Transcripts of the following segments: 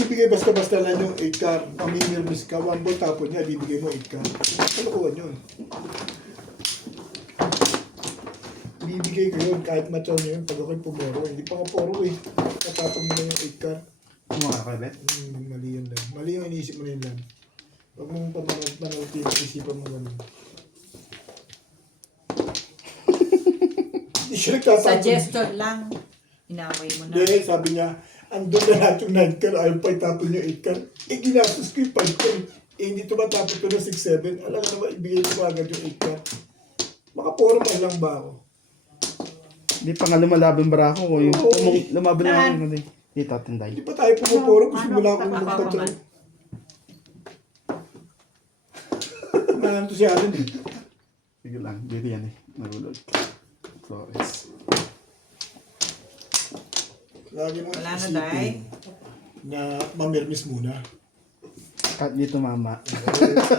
Ibigay basta-basta lang yung 8 car. Pamimirmis ka, 1 ball tapon niya, bibigay mo 8 car. Kalokohan yun. Bibigay ko yun kahit matyaw niya yun pag ako'y pumoro. Hindi pa nga poro eh. Tatapon mo na yung 8 car. Mga kabet? Mali yun lang. Mali yung iniisip mo na yun lang. Huwag mong pamanagtin ang isipan mo ganun. Hindi siya nagtatapon. Suggestion lang. Inaway mo na. Hindi, sabi niya, andun na lahat yung 9 car, ayaw pa itapon yung 8 car. Eh, ginastos ko yung 5 car. Eh, hindi tumatapon ko ng 6-7. Alam ka naman, ibigay ko agad yung 8 car. Makaporo man lang ba ako? Hindi pa nga lumalaban bara ako. Yung Oo. lumaban na ako. Dito, tinday. Hindi pa tayo pumupuro kasi wala akong Ano? magtatro. Mahanto si Alan eh. Sige lang, dito yan eh. Nagulog. Flores. Lagi mo Wala na, isipin Day. na mamirmis muna. Cut dito, mama.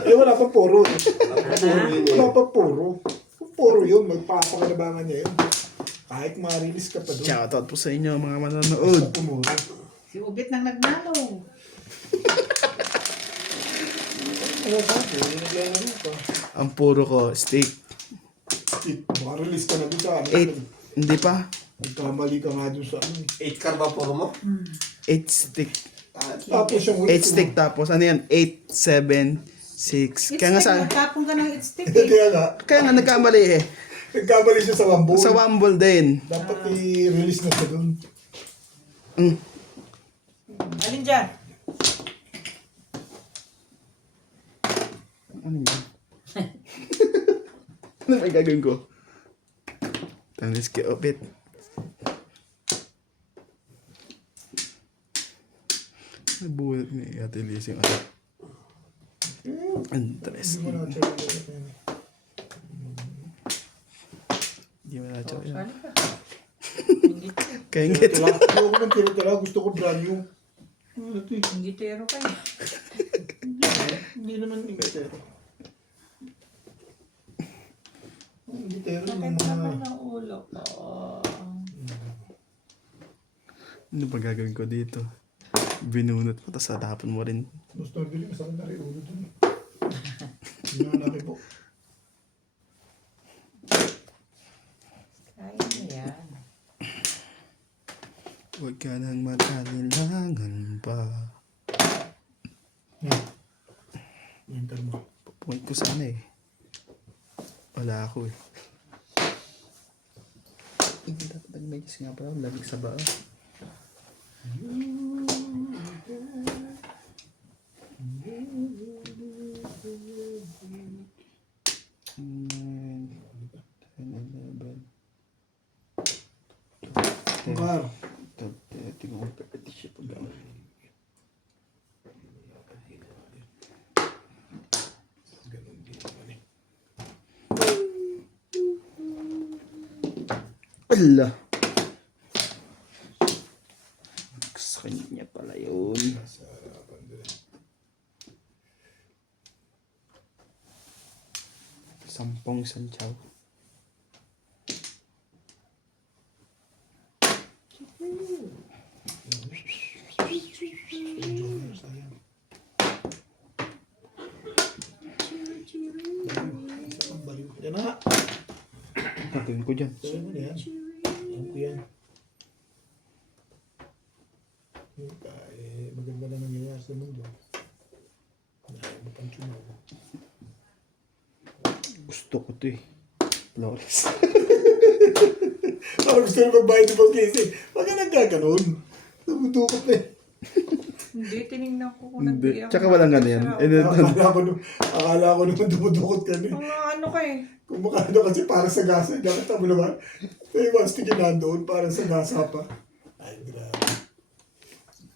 Eh, wala pa puro eh. Wala. Wala pa puro. Puro yun, magpapakalabangan niya yun. Kahit marilis ka pa doon. Shoutout po sa inyo mga manonood. Sa pumuro. Si Ubit nang nagnalo. Ano sabi? Naglalaro pa. Ang puro ko, steak. Baka release ka na doon sa ano. 8. Hindi pa. Nagkamali ka nga doon sa ano. 8 car ba puro mo? 8 steak. Tapos yung 8 steak tapos. Ano yan? 8, 7, 6. Kaya nga sa... Nagtapon ka ng stick Kaya nga, nagkamali eh. nagkamali siya sa wambol. Sa Wumble din. Dapat i-release na siya doon. Mm. Alin dyan? Ano yun? Ano may gagawin ko? Tanis ka opit. Nabuhat ni Ate Liz yung ano. Andres. Hindi mo na siya. Hindi mo na chow yan. Sali ka. Kaya ngit. Ayoko ng tira-tira. Gusto ko brand new. Ano ito eh? Hindi tero kayo. Hindi naman ingitero. Ang ingitero yung Sakit mga... naman ang ulo ko. Ano ba gagawin ko dito? Binunot mo, tapos tatapon mo rin. Mas nabili, masakit na rin ulo dun eh. Hindi na namin po. Kaya na yan. Huwag ka nang mag-alilangan pa. Enter mo. Point ko sana eh. Wala ako eh. Hindi dapat nag-medis nga pala. Lamig sa ba? Bar. Tingnan ko pagkati siya pag ala. Sa kanya pala yun. Sampung sanchaw. Yan na nga. Tatin ko dyan. Sabi mo na yan. Alam ko yan. Maganda na nangyayari sa mundo. Dahil mo pang tumaw. Gusto ko to eh. Flawless. Parang gusto na magbayad ng pag-kasi. Huwag ka nagkaganon. Dumudukot eh. Hindi, tinignan ko kung Hindi. nag-iyak. Tsaka walang ano yan. Akala ko naman dumudukot ka eh. Mga ano ka eh. Kung makano kasi para sa gasa. Nakita mo naman. May once tingin nandoon para sa gasa pa. Ay, grabe.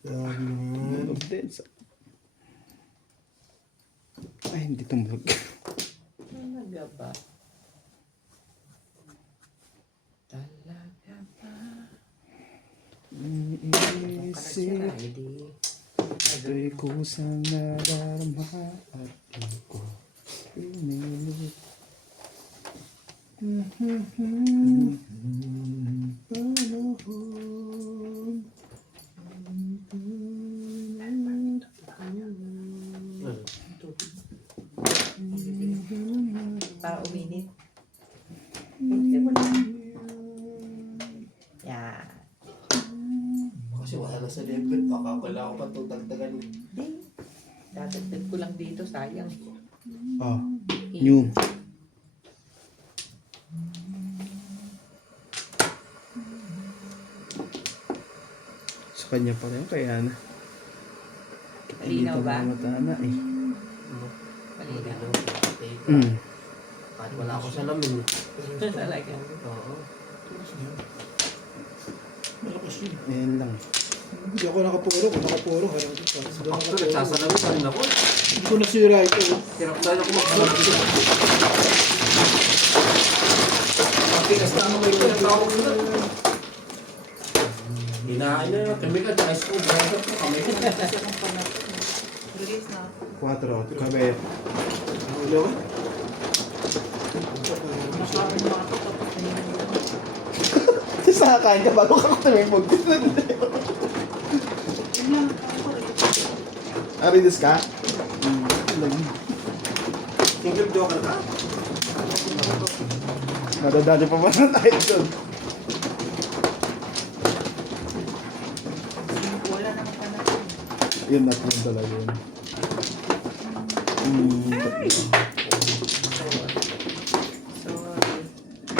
Grabe naman. Ay, hindi tumulog. Talaga ba? Talaga ba? Iisip ito'y kusang nadarama at di ko pinilit. Para uminit. Hindi mo lang. Yan. Kasi wala na sa level. Baka wala ako pa itong dagdagan. Hindi. Dadagdag ko lang dito, sayang. Oh, new. Sa kanya pa rin, kaya na. Malinaw ba? Matana eh. Malinaw. Mm. Kahit wala ako sa lamin. Talaga. Oo. Malakas yun. Ayan lang. Hindi ako nakapuro. Kung nakapuro, harap ko pa. Hindi ako Ako, nakapuro. nagsasalamin pa rin ako. Hindi ko nasira ito. Hirap tayo ako magsasabi. Matigas na ako ito. Nagtawag ko na. Hinahain na yun. Kami ka, tsaka school. Driver ko kami. Release na. 4, kabet. Ulo ka? Nakawin mo ako tapos Sa kakain ka bago ka tumimog. Arides ka? Single do ka na? Nadadali pa ba na tayo doon? wala naman ka na. Yun na po talaga yun. Sorry.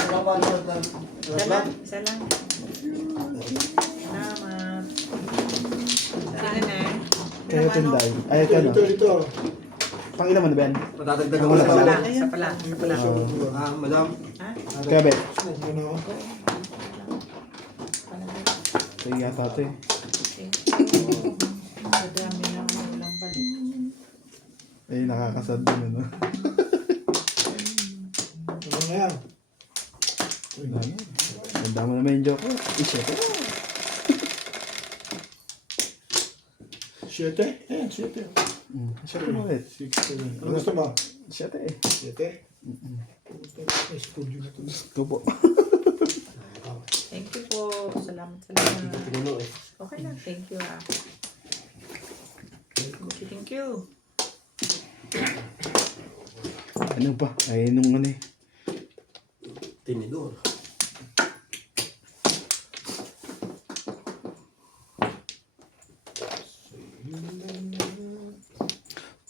Wala pa naman Isa lang. Isa lang. Salamat. Sino na? Kaya tinday. Ay, ito Ito, no. ito. Pangina mo na, Ben? Matadagdagan Wala ko pa na lang. pala. Isa pa lang. Isa pa lang. Madam. Ha? Kabet. Ano ako? Ito yata ito eh. Madami na ako walang balik. Ay, nakakasad din ano. Ano na yan? Ganda mo naman yung joke. Isa ko. 7? Ayan, 7. Siya ko ulit. 6, 7. Ano gusto mo? Siya eh. 7? Gusto mo? Ay, studio na ito. Ito po. Thank you po. Salamat sa lahat. Pinuno eh. Okay lang. Thank you ah. Thank you. Ano pa? Ay, nung ano eh. Tinidor.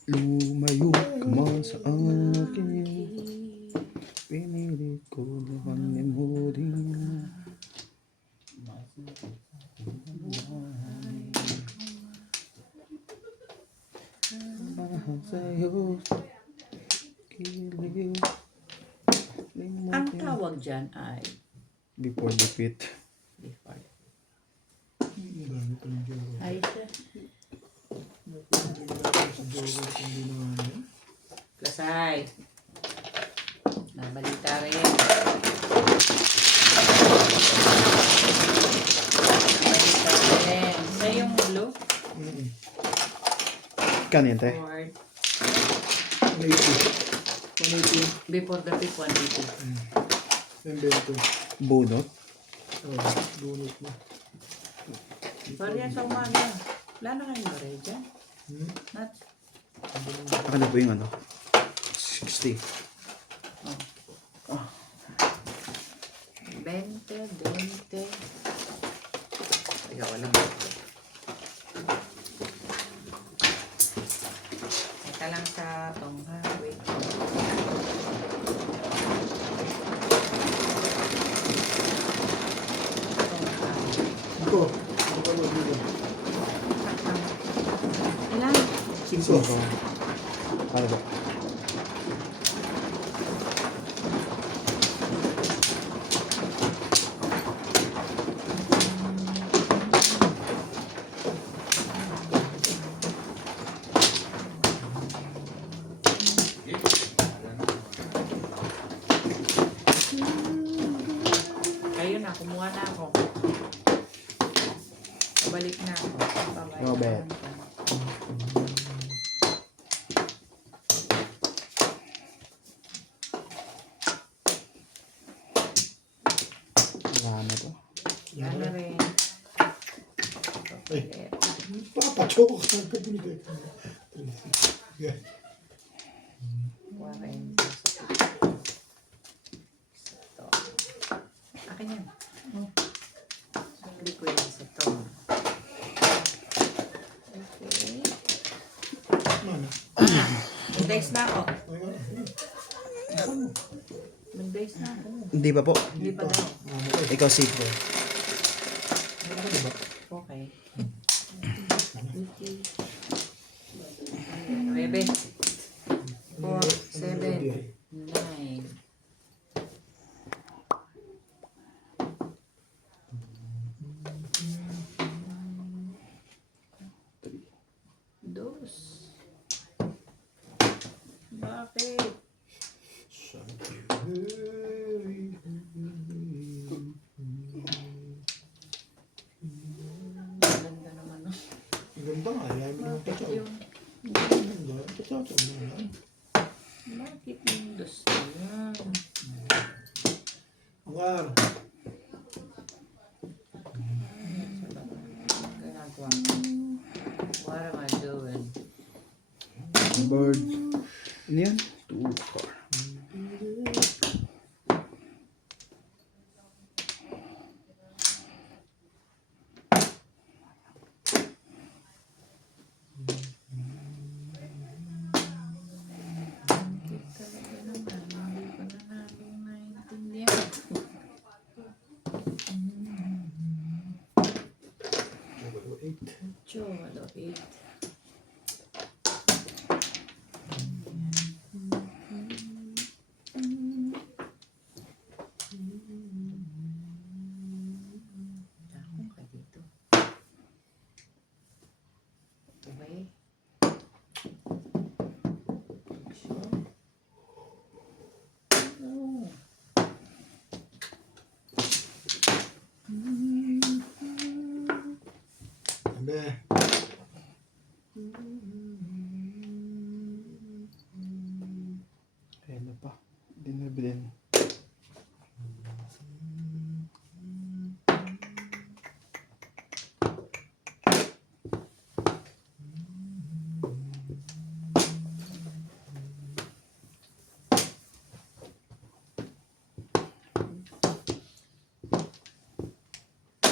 Lumayo ka man sa akin. Pinilit ko na ang memory. Mahal sa'yo. Kiliw. Ang tawag dyan ay Before defeat. before. Marami pa ng joke. Ay, Lasay. Nabalita rin. Nabalita rin. Sa yung blue? Kaninte. Or 180. before the fifth 180. Invento. Bunot. Dunot mo. Sorry yan sa umaga. Wala na kayo na rin dyan. Not. Akin na po yung ano. 60. 20. Ikaw, walang ito lang sa tongha. Wait. Tongha. Ito. Ano ba dito? Ilan? 5. Ano ba? Ayun na, kumuha na ako. Pabalik na ako. Babayaran Robert. ko. Wala na to. Yan na rin. Ay. Papachok ka. Kapulita. 3, 6. Yeah. 40 sa ito. Akin yan. Sumili ko yan sa ito. Okay. Ano? Mag-dice na ako. Ay, ano? Mag-dice na ako. Hindi pa po. Hindi pa daw. Ikaw si po. Okay. Bebe. 4, 7, 9. Dos. Bakit? Ganda naman, no? Ang ganda nga, ayaw mo naman Bakit kachaw. yung... Ang ganda, kachaw mo na. Bakit yung dos na yan? Ang araw. Ginagawa ko. What am I doing? Bird. Ano yan? 2, 4. Bakit talaga naman? Hindi ko na natin naiintindihan. Cholo 8. Takong ka dito. Okay. Sure. Oh. Sabi. Ano pa? Hindi na bilhin.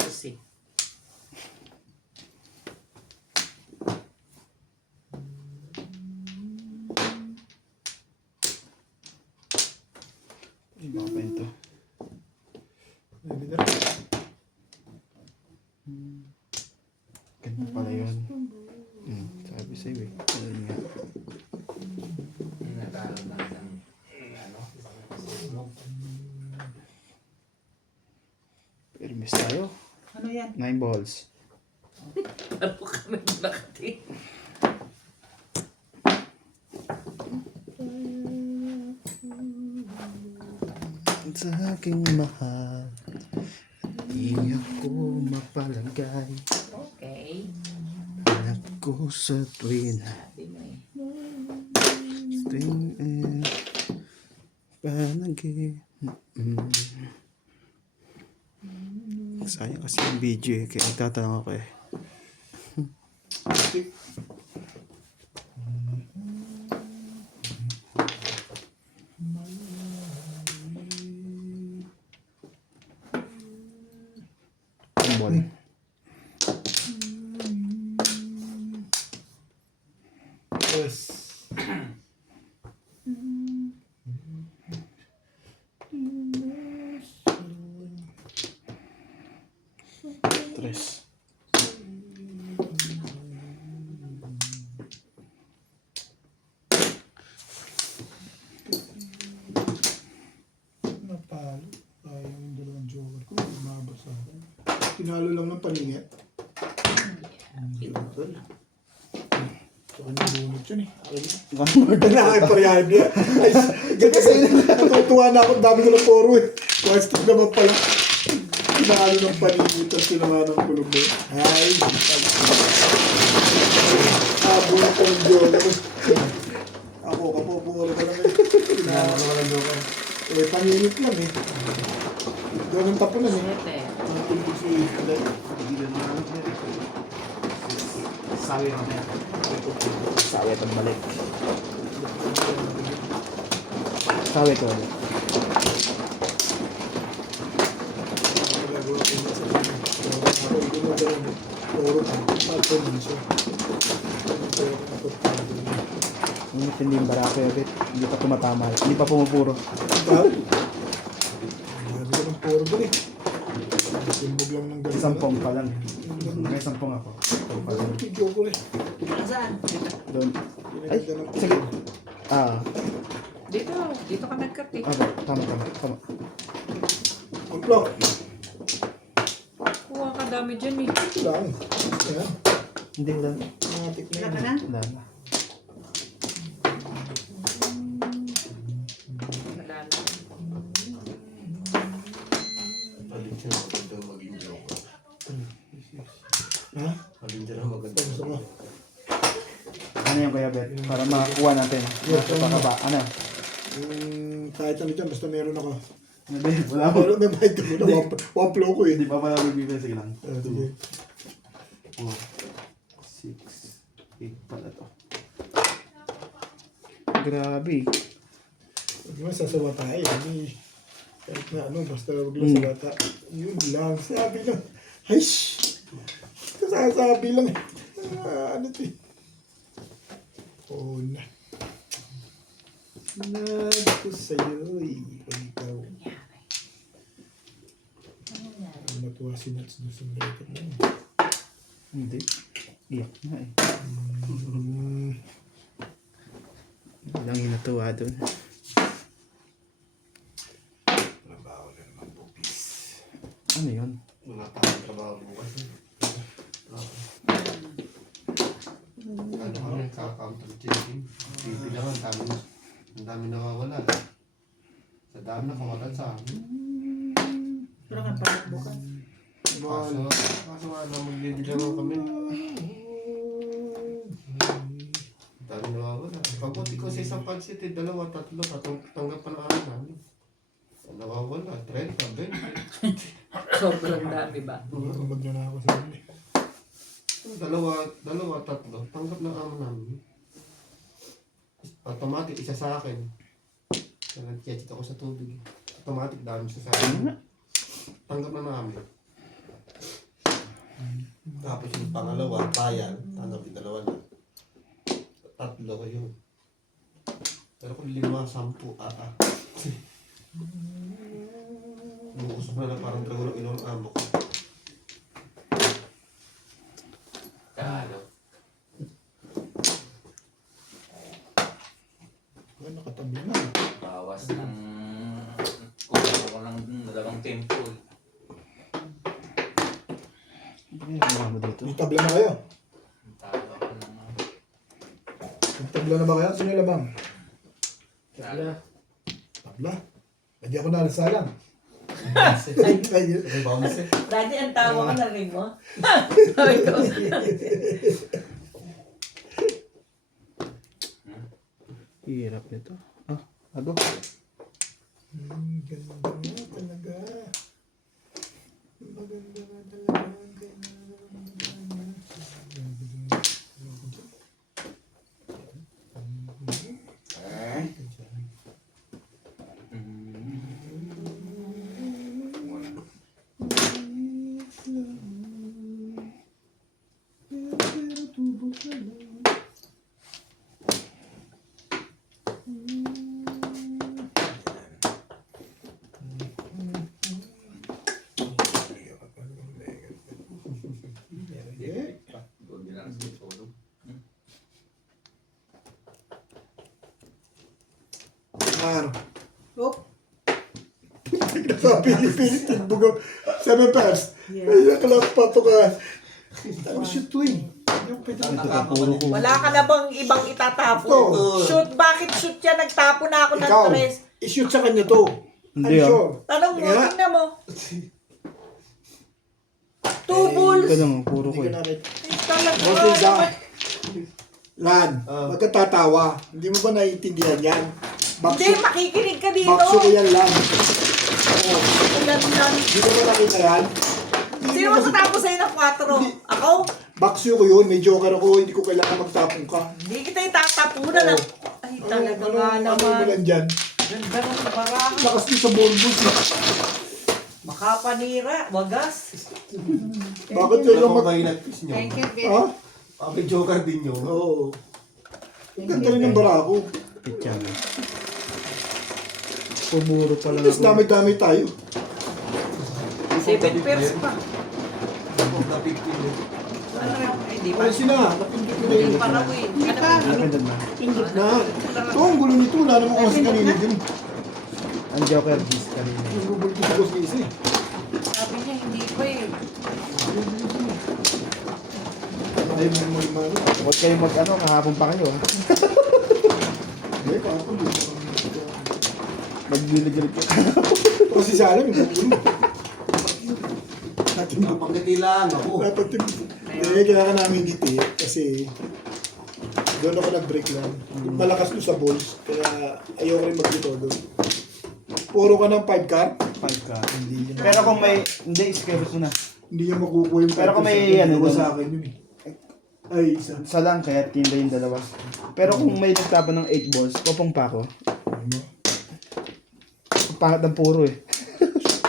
See. Iba pa ito. Sabi na. Ganda pala yun. Sabi sa'yo eh. Ayun nga. Permis tayo. Ano yan? 9 balls. Ano kami nakati? Sa aking mahal, di ako mapalagay. Okay. Hanap ko sa tuwin. Sabi mo eh. Tuwin panagi. Sayang kasi yung video eh. Kaya nagtatanong ako eh. Ball. Yes. Tres. Napalo. Ayaw yung dalawang joker ko. Umabot sa akin. Tinalo lang ng paningit. Pinutol. Sa kanya bunot yun eh. Akin yun. One more. Kailangan parehab niya. Ay, ganda sa'yo. Natutuwa na ako. Dami ko ng poro eh. Last time naman pala. Tinalo ng paningit at sinama ng kulog mo. Ay, bunot ng joker. Ako, kapupuro ka lang eh. Tinalo ka lang joker. Eh, paningit lang eh. Doon ang tapunan eh. Sete. Ang tulog si Isla. Sabi naman yan. Sawit ang balik. Sawit ko ulit. Nagagawa ko na sa kanya. Ako, hindi mo ganun. Puro pagpapalto man siya. Puro pagpapalto niya. Ang hindi yung barako ulit. Hindi pa tumatama. Hindi pa pumupuro. Ikaw? Sabi ko ng puro ba eh. Simbog lang ng ganun. Sampung pa lang. May sampung ako. Sampung pa lang. Video ko eh. Saan? Doon. Ay, sige. Ah, Dito ka nag-cut eh. tama. Kumplo. Kuha ka dami dyan eh. Ito lang. Ayan. hindi lang. Matik na Wala ka yan. na? Wala na. Wala na. Alin siya maganda maging joke. Ha? Alin siya maganda. Gusto mo? Ano yung Kuya Bet? Para makakuha natin. Yeah, Pakaba. Ano? Kahit ano dyan, basta meron ako. Hindi, wala mo. Meron may mic ako na one flow ko eh. Hindi pa pala magbibigay. Sige lang. Sige. 4, 6, 8 pala to. Grabe. Huwag mo sasawa tayo. Hindi. Kahit na ano, basta huwag lang sa bata. Yun lang. Sabi lang. Ay, shh! Sasabi lang. Ano ito eh. Oo na. Sinad ko sa'yo eh. Pag ikaw. Matuwa si Nats doon sa breakup mo. Hindi. Iyak na eh. Walang hinatuwa doon. Trabaho na naman po, peace. Ano yun? Mga tao trabaho bukas. Ano kami, kaka-counter checking. Bibilangan, ang dami nakawala. Sa dami nakawala sa amin. Wala kang palit bukas. Kaso nga na magbibilangan kami. Ang dami nakawala. Pagbuti ko sa isang pansit, 2, 3, tanggap pa na namin. Nakawala, 30, 20. Sobrang dami ba? Tumag na ako sa inyo. 2, 3, tanggap na namin. Automatic, isa sa akin. Kaya nag-check ako sa tubig. Automatic, dami siya sa akin. Tanggap na namin. Tapos yung pangalawa, bayan. Tanggap yung 2 na. 3 ko yun. Pero kung 5, 10, Bumukusok na parang dragon ng inom amo ko. Kano? Nakatabi na. Bawas ng kulang ko ng 2 tempo. Ano yung ginawa mo dito? May tabla na kayo. Talo ko ng May tabla na ba kayo? Sino labang? talo. Tabla? Hindi ako nalasalang. Ayun. May bounce eh. Daddy, ang tawa ka na rin mo. Sabi ko. Hirap nito. Ah, ago. Ganda na talaga. Maganda na talaga. Oop. Pinipilit yung bugaw. 7 pairs. Ay, nakalap pa ito ka. Ano shoot to eh? Yung pwede Ito ka puro ko. Wala ka na bang ibang itatapon? Ito. Shoot, bakit shoot yan? Nagtapo na ako ng Ikaw, tres. i-shoot sa kanya to. Hindi, I'm ah. sure. Tanong mo, Nga. tingnan mo. 2 balls. Ito naman, puro ko Hindi eh. ko nakita. Ay, talaga. Okay, da. Lan, Ah. magkatatawa. Hindi mo ba naiintindihan yan? Hindi, makikinig ka dito. Bakso ko yan lang. Oo. Ulan lang. Hindi mo ba nakita yan? Sino makatapos sa'yo ng Ako? Baksyo ko yun, may joker ako, hindi ko kailangan magtapong ka. Hindi kita itatapunan lang. Ay, talaga nga Ano mo naman. lang dyan? Ganda ng barahan. Lakas nyo sa bonbons eh. Makapanira, wagas. Bakit Ano kayo ba mag... kayo nag-kiss nyo? Thank you, babe. Ha? May joker din nyo. Oo. Ang ganda rin ng bara ko. Pityan. Pumuro pa lang Tapos ako. dami-dami tayo. 7 pairs pa. Of the 15 eh. Ano yun? Ay, di ba? Ay, sina, napindot ko na Hindi yun. pa raw eh. Ano ba? Napindot na. Pindot na. Ito, ang gulo nito. Wala naman kasi kanina din. Ang Joker Beast kanina. Yung gulo ko sa boss ni isa eh. Sabi niya, hindi pa eh. Ayaw mo mo yung mano. Huwag kayong mag-ano, kahapon pa kayo. Hindi, kahapon din. Magliliglig ka. Kasi sa alam, yung gulo. Natin ba? Napangiti lang ako. Dapat yung... Eh, kailangan namin ngiti kasi doon ako nag-break lang. Malakas doon sa balls, kaya ayoko rin maglito doon. Puro ka ng 5 car, 5 ka. hindi Pero kung may, hindi, scare ko na. hindi niya makukuha yung 5 Pero kung may ano, dalawa doon. sa akin yun eh. Ay, isa. Sa lang, kaya tinda yung dalawa. Pero kung may nagtapan ng 8 balls, popong pa ako. Ano? Pangat ng puro eh.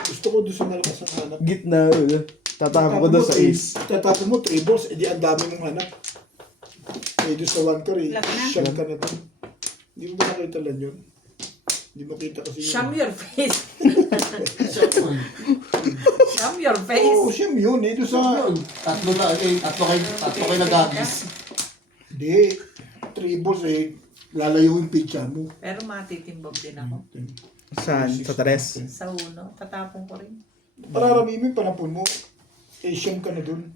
Gusto ko doon sa malakas ang hanap. Gitna, tatapon ko doon sa ace. Tatapon mo 3 balls, edi ang dami mong hanap. Eh, doon sa 1 car eh, Laki na. siyam ka na doon. Hindi mo ba nakita lang yun? Hindi mo kita kasi yun. Sham your face. Siyempre. Sham your Oo, face. siyam yun eh. Doon sa... Yun. Tatlo kayo nag-agis. Hindi. 3 balls eh. Lalayo yung pitcha mo. Pero matitimbog din ako. Saan? Sa tres? Sa uno, tatapon ko rin. Pararami mo yung panapon mo. Eh, siyam ka na dun.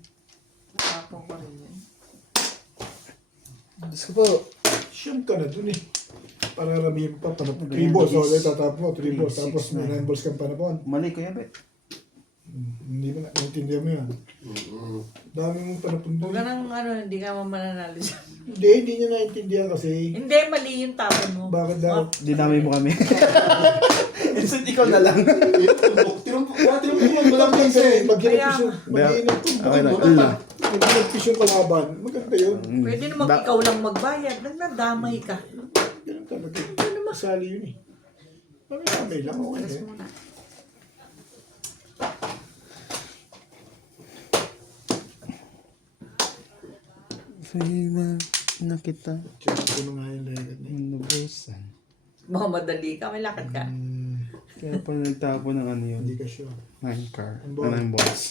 Tatapon ko rin yun. Diyos ko po. Siyam ka na dun eh. Pararami mo pa panapon. 3 Ganyan, balls. is- So, tatapon mo. 3 balls. 3, Tapos 6, may 9 balls kang panapon. Mali ko yan, bet. Hindi mo na. Naintindihan mo yan. Dami mong panapon Huwag dun. ka nang ano, hindi ka mamananalo siya. Hindi niya naintindihan kasi. Hindi, mali yung tapon mo. Bakit daw? Dinamay mo kami. Instant ikaw na lang. Tinumpok mo. Walang gansa eh. Mag-inagpis Kaya- yung... Mag-inag Okay na. Ala. Mag-inagpis yung kalaban. Maganda yun. Pwede naman ikaw lang magbayad. Nagdadamay ka. Ganun talaga. Masali yun eh. Mamay lang. Okay Alas eh. muna. Fima na kita. Tsaka ko na nga yung legat na yun. Inubusan. Baka madali ka, may lakad ka. Kaya pala nagtapo ng ano yun. Hindi ka sure. 9 car. Ang ball. 9 balls.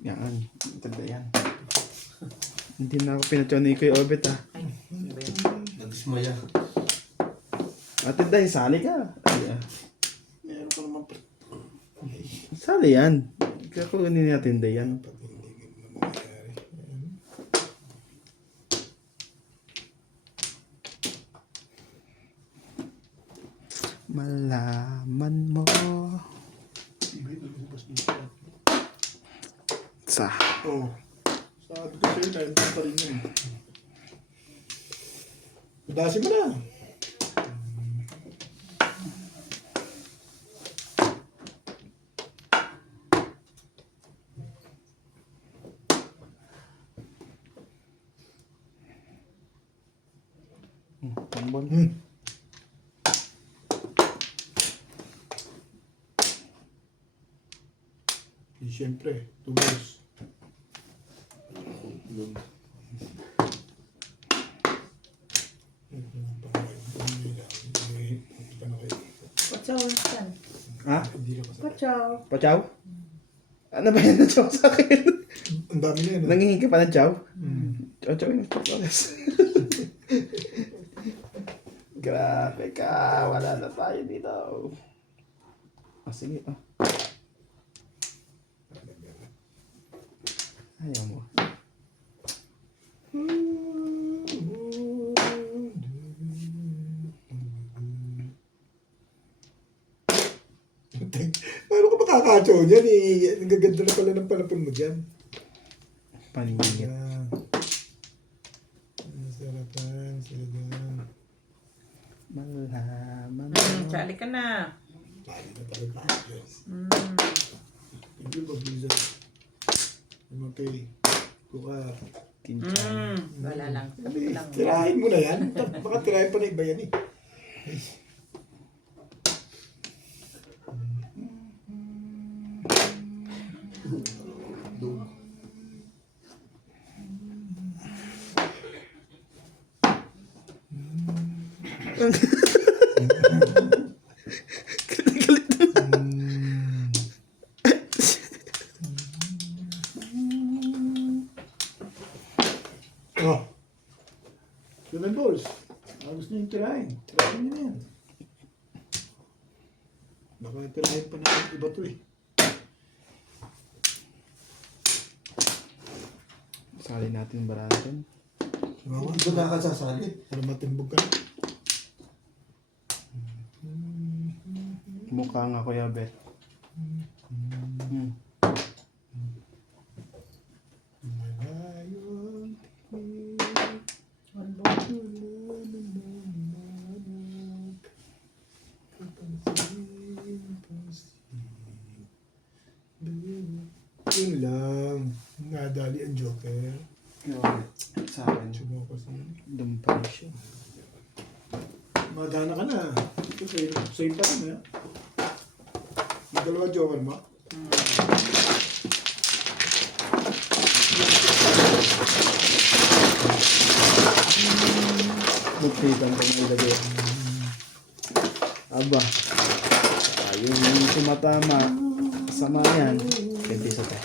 Yan. Tanda yan. Hindi na ako pinatyon ni Kuya Obet ah. Ay, iba yun. Nag-ismaya. Ate Day, sali ka. Ay, ah. Meron ka naman pa. Sali yan. Kakunin natin Day yan. Malaman mo. Sa. Oo. Sabi ko sa'yo, naintin pa rin yun. Udasin mo na. Tambol. Siyempre, tubos. What's our stand? Ha? Hindi lang kasi. Pachaw. Pachaw? Ano ba yan na chow sa akin? Ang dami na yun. ah. Nangihingi ka pa ng chow? Hmm. Chow chow yung chow. Grabe ka. Wala na tayo dito. Ah, sige. Ah. Ayaw mo. Paano ka makakatsaw niyan eh? Ang gaganda na pala ng panapon mo dyan. Paningit. Ah. Sarapan, sarapan. Malaman mo. Sali ka na. Pali na pala tayo. Mm. Hindi ba, Blizzard? Okay. Kuka. Kinchan. Wala lang. Hindi, Lang. tirahin mo na yan. Baka tirahin pa na iba yan eh. Dug. Oh. Yun ang balls. Gusto niyo yung tirahin. Tirahin niyo na yan. Baka tirahin pa na iba to eh. Sali natin yung barahan. Hindi ba nakasasali? Para matimbog ka. Mukha nga Kuya Bet. Malayong yun lang. Nadali ang Joker. Sa akin. Sumoko sa Doon pa rin siya. Madana ka na. Ito same pa rin eh. May dalawa Joker mo. Magpitan pa may lagay. Aba. Ayun yung tumatama. Kasama yan. 20 sa tayo.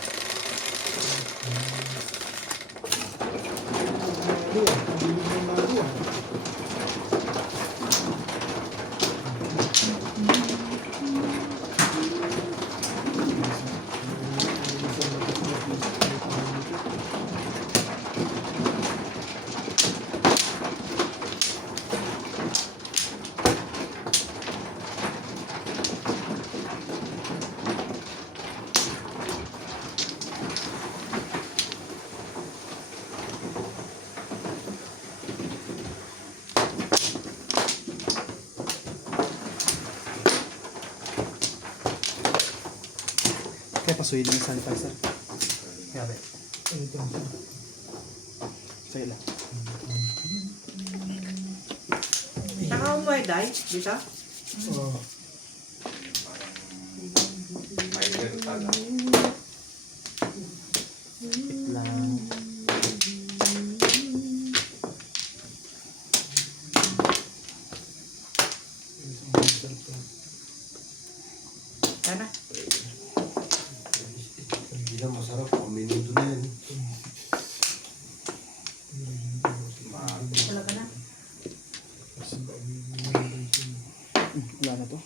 Kaya pasuyin ng sanitizer. Kaya Bet. Sige lang. Saka umuwi, Day? Dito? Oh. May pala. Wait lang. Sana? Hindi na masarap. Kung minuto na yan. Wala ka na? Wala na to.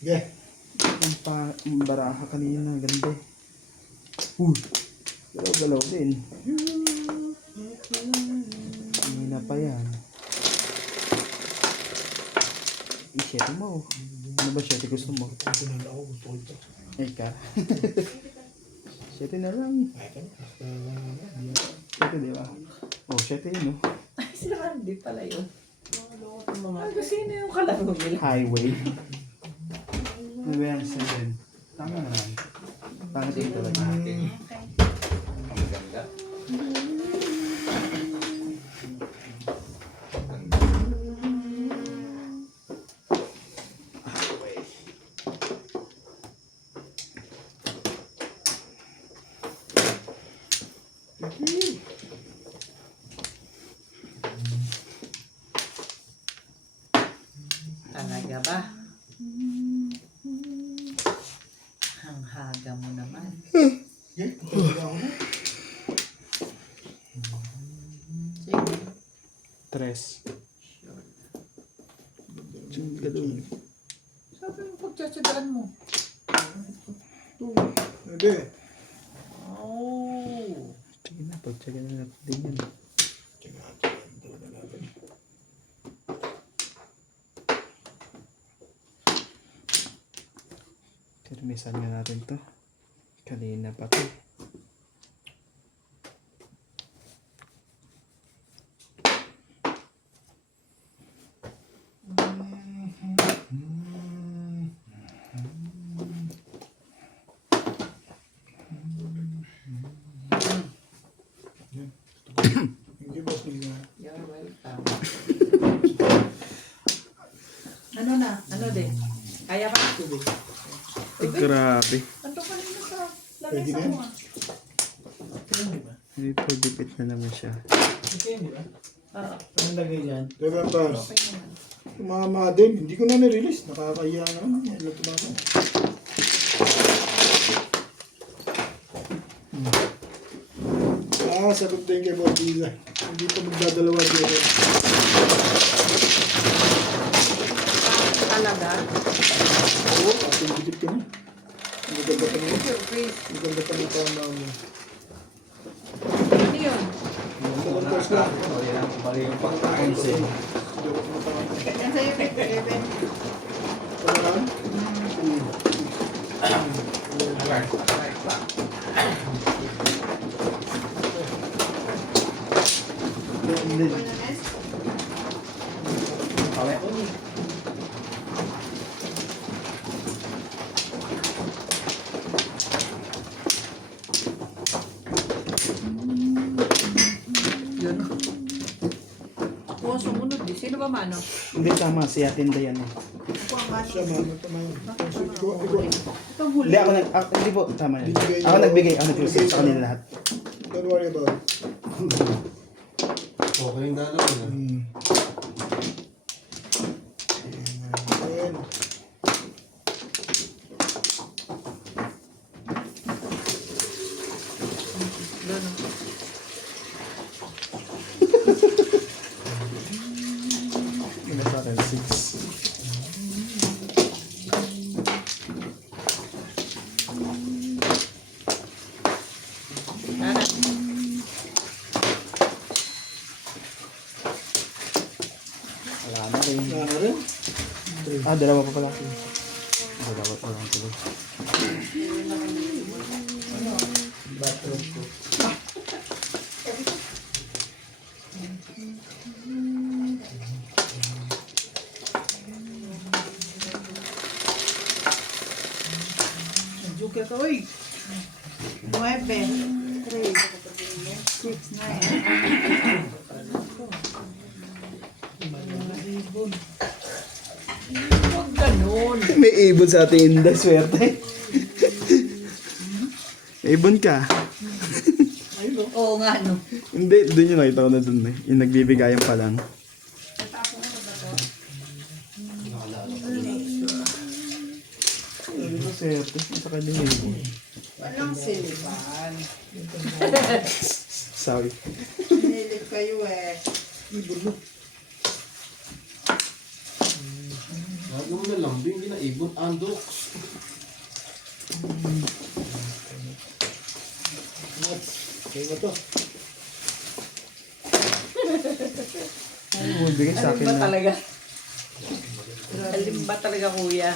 Yeah. Ang baraha kanina. Ganda eh. Galaw-galaw din. Kanina pa yan. I-share mo. Ano ba share gusto mo? Ito na ako. Gusto ko ito. Ay ka. Share na lang. Ay, ka na. Share di ba? Oh, share yun no. Ay, si Randy pala yun. Ay, sino yung kalaro nila? Highway. Ano ba yan? 7. Tama naman. Pangit yung talaga. Ating ang ganda. Talaga ba? Ang haga mo naman. Yeah. Ito ako na. Sige. 3. Gano'n. Sabi mo pagtsatsagaan mo. Hindi. Oh. Sige na, pag-check na natin din yan. Termisan nga natin to. Kanina pa to. tubig. Ay, grabe. Ando ka rin sa Pwede lamesa na yan? mo ah. May pagdipit na naman siya. Oo, Diba, Pars? okay naman. Tumama din. Hindi ko na na-release. Nakakaya naman. Ano tumama? Sagot din kay Bobila. Hindi pa magdadalawa dito. Talaga? Oo, ating dikit ka na. Ang ganda pa niya. Surprise. Ang ganda pa niya tama mo. Ano yun? Ang Pars na. Bali yung pagkain siya. Hindi ako tumatama. Yan sa'yo, Kevin. Tamahan? Yun. Kuha sumunod eh. Sino ba mano? Hindi tama, si Atin Dayan. Kuha nga Siya, mama, tamahan. Ito huli. Hindi ako hindi po, tama yan. Binigay Ako niyo- nagbigay, ako nagbigay Binigay sa kanila niyo. lahat. Don't worry about it. Okay yung dalawa na. Ayan. Doon. Ano sa akin, 6. Tara. Wala na rin. Wala na rin. Dalawa pa pala. Dalawa pa lang tuloy. Juga ka, uy. 9, 3, 6, 9. Huwag ganun. May ibon sa ating Inday, swerte. May ibon ka. Oo nga, no. Hindi, doon yung nakita ko na doon eh. Yung nagbibigayan pa lang. Ay, ito swerte. Sa kanya yung ibon. Walang silipan. Sorry. Pinilig kayo eh. Lahat naman na lambing, hindi na ibon, andok. Okay ba to? Ay, bigay sa Alin akin ba na. talaga? Alin ba talaga, kuya?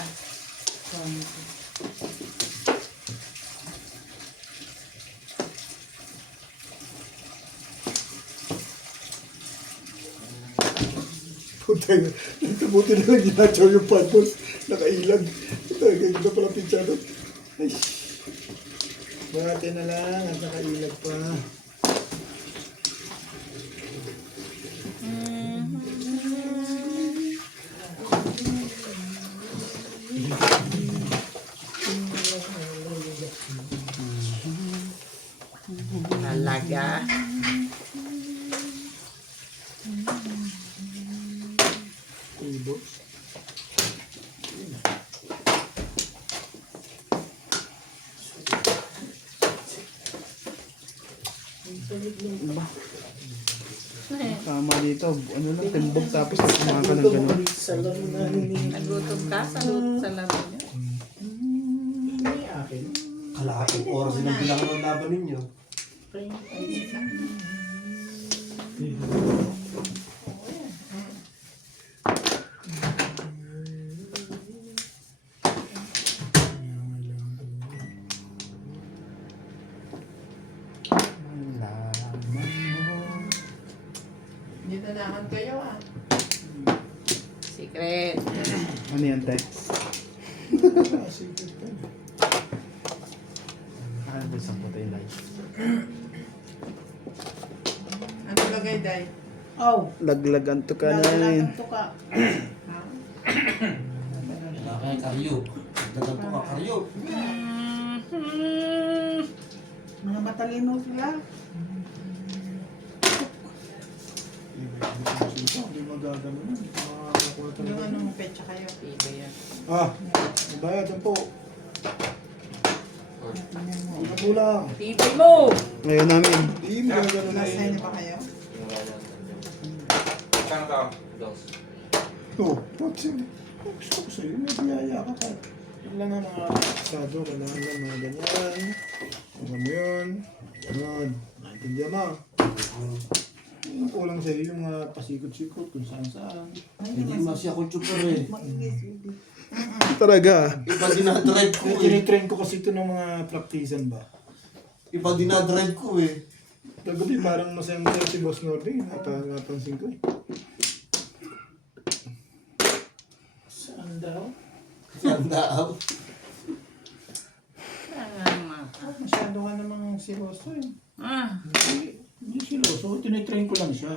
Puta na. Buti na lang ginatsaw yung padbol. Nakailag. Ito, ganda pala pinsyado. Ay. Buti na lang at nakailag pa. Talaga. Ibo. Tama dito. Ano lang, timbog tapos kumain ka ng ganun. Nagutom ka sa laro niyo? Kalahating oras din ang bilangan ng laban ninyo. Dito naman kayo ah. Secret. Ano yan, te? Ano ba isang puti light? Ano lagay, Day? Oh, Laglagan to ka na lalalagan yun. to ka. Kailangan kayo. Dagan to kakaryo. Mga matalino sila. Hindi magagano yun. Makakuha Yung talaga. anong petsa kayo? Iba yan. Ah, bayad yan po. Kulang. Tibay mo! Ngayon namin. Hindi mo gagano na Nasa yun. inyo ba kayo? Kano ka? Dos. Oh, gusto ko sa'yo. May biyaya ka pa. Yun lang ang mga kasado. Kailangan lang mga ganyan. Alam mo yun. Ganon. Naintindihan mo. Yung kulang sa'yo yung mga pasikot-sikot kung saan-saan. Hindi masya ko chuper eh. Talaga. Iba dinadrive ko eh. Tinitrain ko kasi ito ng mga practisan ba. Iba dinadrive ko eh. Kagabi parang masaya-masaya si Boss Norby. Napansin ko eh. Saan daw? Sandaaw. Masyado ka namang siloso eh. Ah, Hindi siloso. Tinitrain ko lang siya.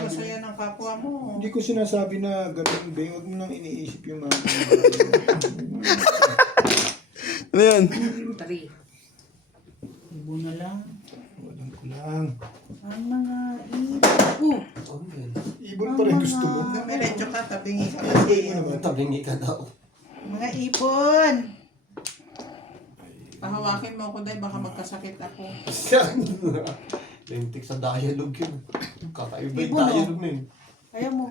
masaya ng kapwa mo. Hindi ko sinasabi na gano'n ba. Huwag mo nang iniisip yung mga... Ano yan? 3. Ibo na lang. Walang kulang. Ang mga ibo. Ibon pa rin gusto mo. Dumiretso ka, tabingi ka Ibon kasi. mo naman. Tabingi ka daw. Mga ibon! Pahawakin mo ako dahil baka magkasakit ako. Siyan. Lentik sa dialogue yun. Kakaiba yung Ibon, oh. dialogue na yun. Ayaw mo.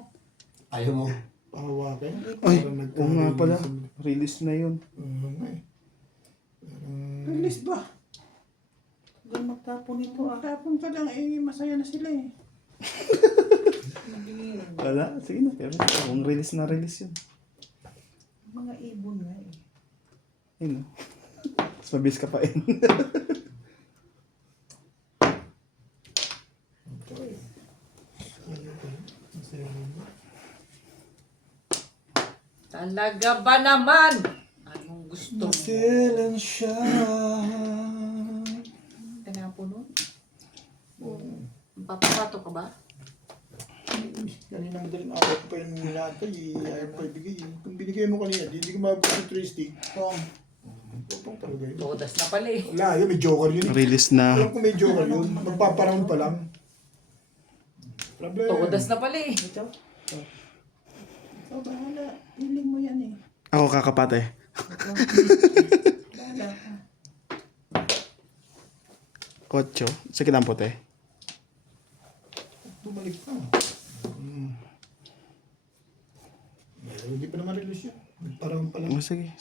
Ayaw mo. Pahawakin. Ay, Parang oo nga pala. nagka-release. Release na yun. Oo nga eh. Release ba? Doon magtapon nito ah. Tapon ka lang eh, masaya na sila eh. Wala, sige na. Pero kung release na release yun. Mga ibon nga eh. Ayun. Mas mabilis ka pa eh. Talaga ba naman? Anong gusto mo? Maselan siya. Tinapo nun? Papapato ka ba? Kaninang dalhin ako pa yung nilatay eh. Ayaw pa ibigay eh. Kung binigay mo kanina, di ko mabot yung 3 stick. Kung Popong talaga yun. Todas na pala eh. Wala, yun may joker yun eh. Release na. Alam ko may joker yun. Magpaparound pa lang. Problem. Todas na pala eh. ito. Ikaw bahala. Hiling mo yan eh. Ako kakapate. Bahala ka. Kotso. Sa kinampot eh. Bumalik pa. Hindi pa naman release yun. Magparound pa lang. Oh, sige.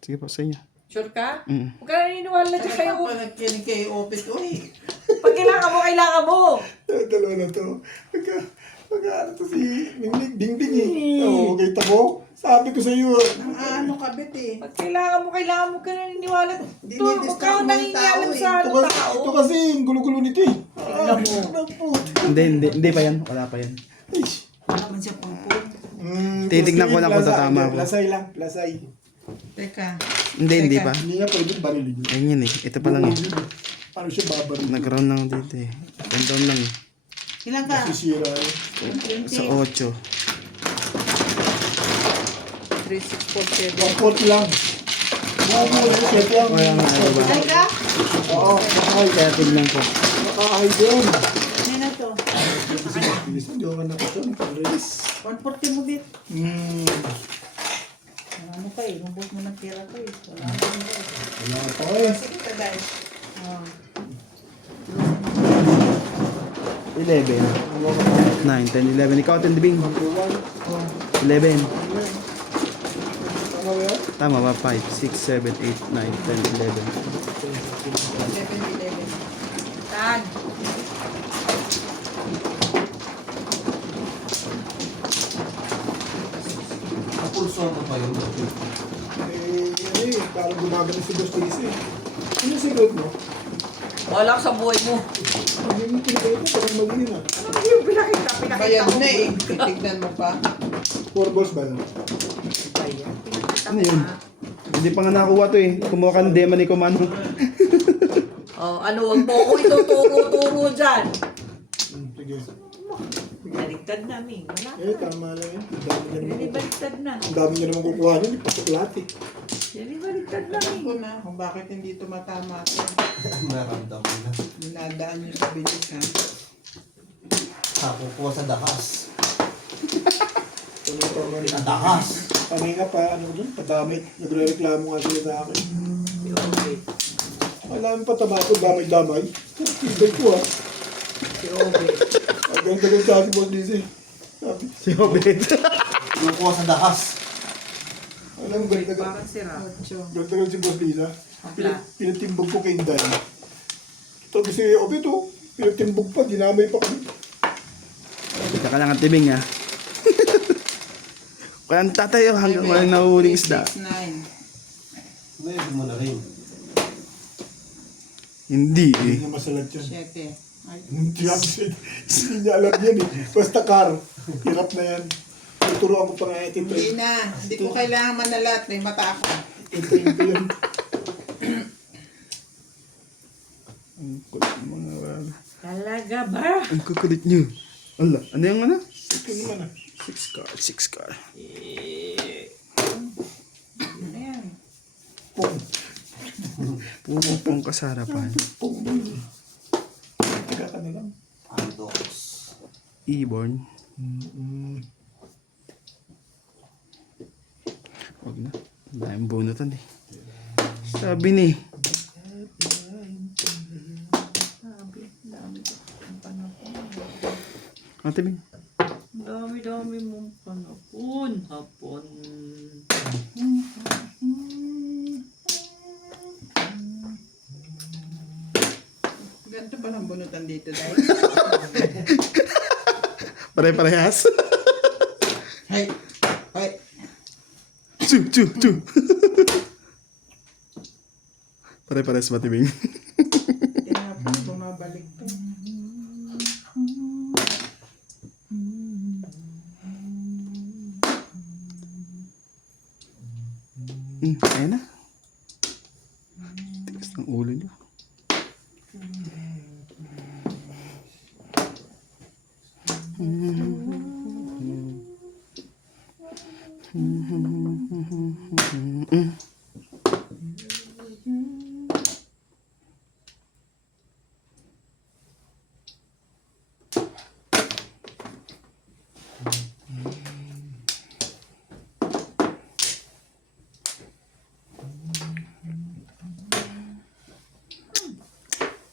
Sige po sa inyo. Sure ka? Mm. Huwag ka na naniniwala na dyan kayo. Pag kinig kayo opit, uy. Pag kailangan mo, kailangan mo. Dalawa na to. Ano to si Bingbing eh. Oo, kita mo? Sabi ko sa iyo. Ang ano kabit eh. Pag kailangan mo, ka na naniniwala. Hindi Ito, huwag ni-discount ka mo yung naniniwala tao sa Ito, tao. ito kasi, ang gulo-gulo nito eh. Tingnan mo. Napo. Hindi pa yan. Wala pa yan. Wala man siya pulpul. Titignan ko lang kung tatama ako. Plasay lang, plasay. Teka. Hindi pa. Hindi nga pwede barilin yun. Ayun yun eh. Ito pa lang eh. Paano siya babaril? Nag-round lang dito eh. Countdown lang eh. Ilan ka? Sisira eh. Sa 8. 3647. One-fourth lang. Bago eh, set lang. Kaya nga, diba? Ilan ka? Oo, nakahay. Kaya tignan ko. Nakahay doon. Ano na to? Bilis, hindi ako na ito. Release. 140 mo bit. Ano ka eh, nubos mo ng pera ko eh. Wala na rin ko eh. Wala pa eh. Sige ka guys. 11. 9, 10, 11. Ikaw, Tendibing. 11. Tama ba yan? Tama ba? 5, 6, 7, 8, 9, 10, 11. 7-11. Tan. Kapulso mo pa yun. Ano eh, parang gumagano si Boss Tracy eh. Ano secret mo? Wala ka sa buhay mo. Hindi mo pinakita ko, parang mali yun ah. Ano yung pinakita? Pinakita Bayad ko. na eh. Titignan mo pa. 4 balls ba yun? Bayad. Pinakita Ano mo yun? nga. Hindi pa nga nakuha to eh. Kumuha ka ng dema ni Comando. Oh, ano, wag mo ako ituturo-turo dyan. Sige. Baliktad namin. Wala Eh, ka. tama lang yun. Ang dami niya naman Hindi baliktad na. Ang dami niya naman kukuha niya, hindi pasok lahat eh. Yan, baliktad lang Alam eh. ko na kung bakit hindi tumatama ito. Naramdaman na. Dinadaan niyo sa bilis ha. Nakukuha sa dahas. Tuloy-tuloy. Sa dahas. Kanina pa, ano doon, padamay. Nagre-reklamo nga sila sa akin. Okay. Alam pa taba ko, damay-damay. Tibay ko ah. Si Obe. Ang ganda-ganda sa akin, Boss Lizzy. Sabi, Si Obed. Nakukuha sa dahas. alam mo, ganda-ganda. Bakit sira? Ganda-ganda si Boss Liza. Apla. Pinatimbog ko kay Inday. Sabi si Obe to, pinatimbog pa, dinamay pa kami. Kita ka lang ang tibing ha. Kaya ang tatay hanggang walang nahuhuling isda. 6, 9, Pwede mo na rin. Hindi Hindi eh. niya masalat yan. 7. Ay, Hindi niya alam yan eh. Basta car, hirap na yan. Tuturuan ko pa nga ito. hindi na. Hindi ko kailangan manalat. May mata ako. Ito yun. Ang kulit mga wala. Talaga ba? Ang kukulit nyo. Ala, ano yung ano? Ito naman ah. 6 card. Ano yan? Pong. Pumupong ka sa harapan. Pong. Taga ka na lang. Pandox. Iborn. Wag na. Dahil bunutan eh. Sabi ni. Sabi, dami ko. Ang panahon. Ate Bing. Dami mong panahon. Hapon. Ganito pa ng bunutan dito dahil. Pare-parehas. Hay! Hay! Chu. Pare-parehas matibing. Tinapos, bumabalik to. Ayun na. Tigas ng ulo niyo.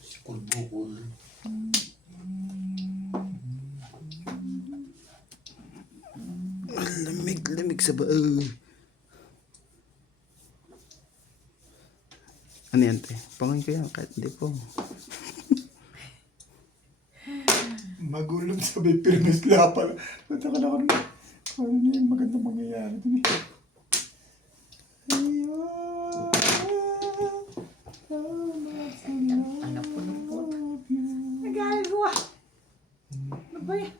Bukol-bukol. Lamig sa bao. Ano yan, te? Pangoy ko yan, kahit hindi po. Magulong sa may pirmis lapal. Punta ka na kami. Ano na yung magandang mangyayari dun eh. Anak ko ng po. Nagagawa. Ano ba yan?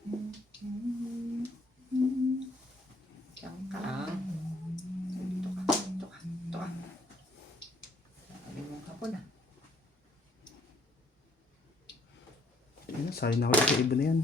Diyan ka lang. Dito ka. Sabi mong hapon ah. Ayun, sali na ako sa iba na yan.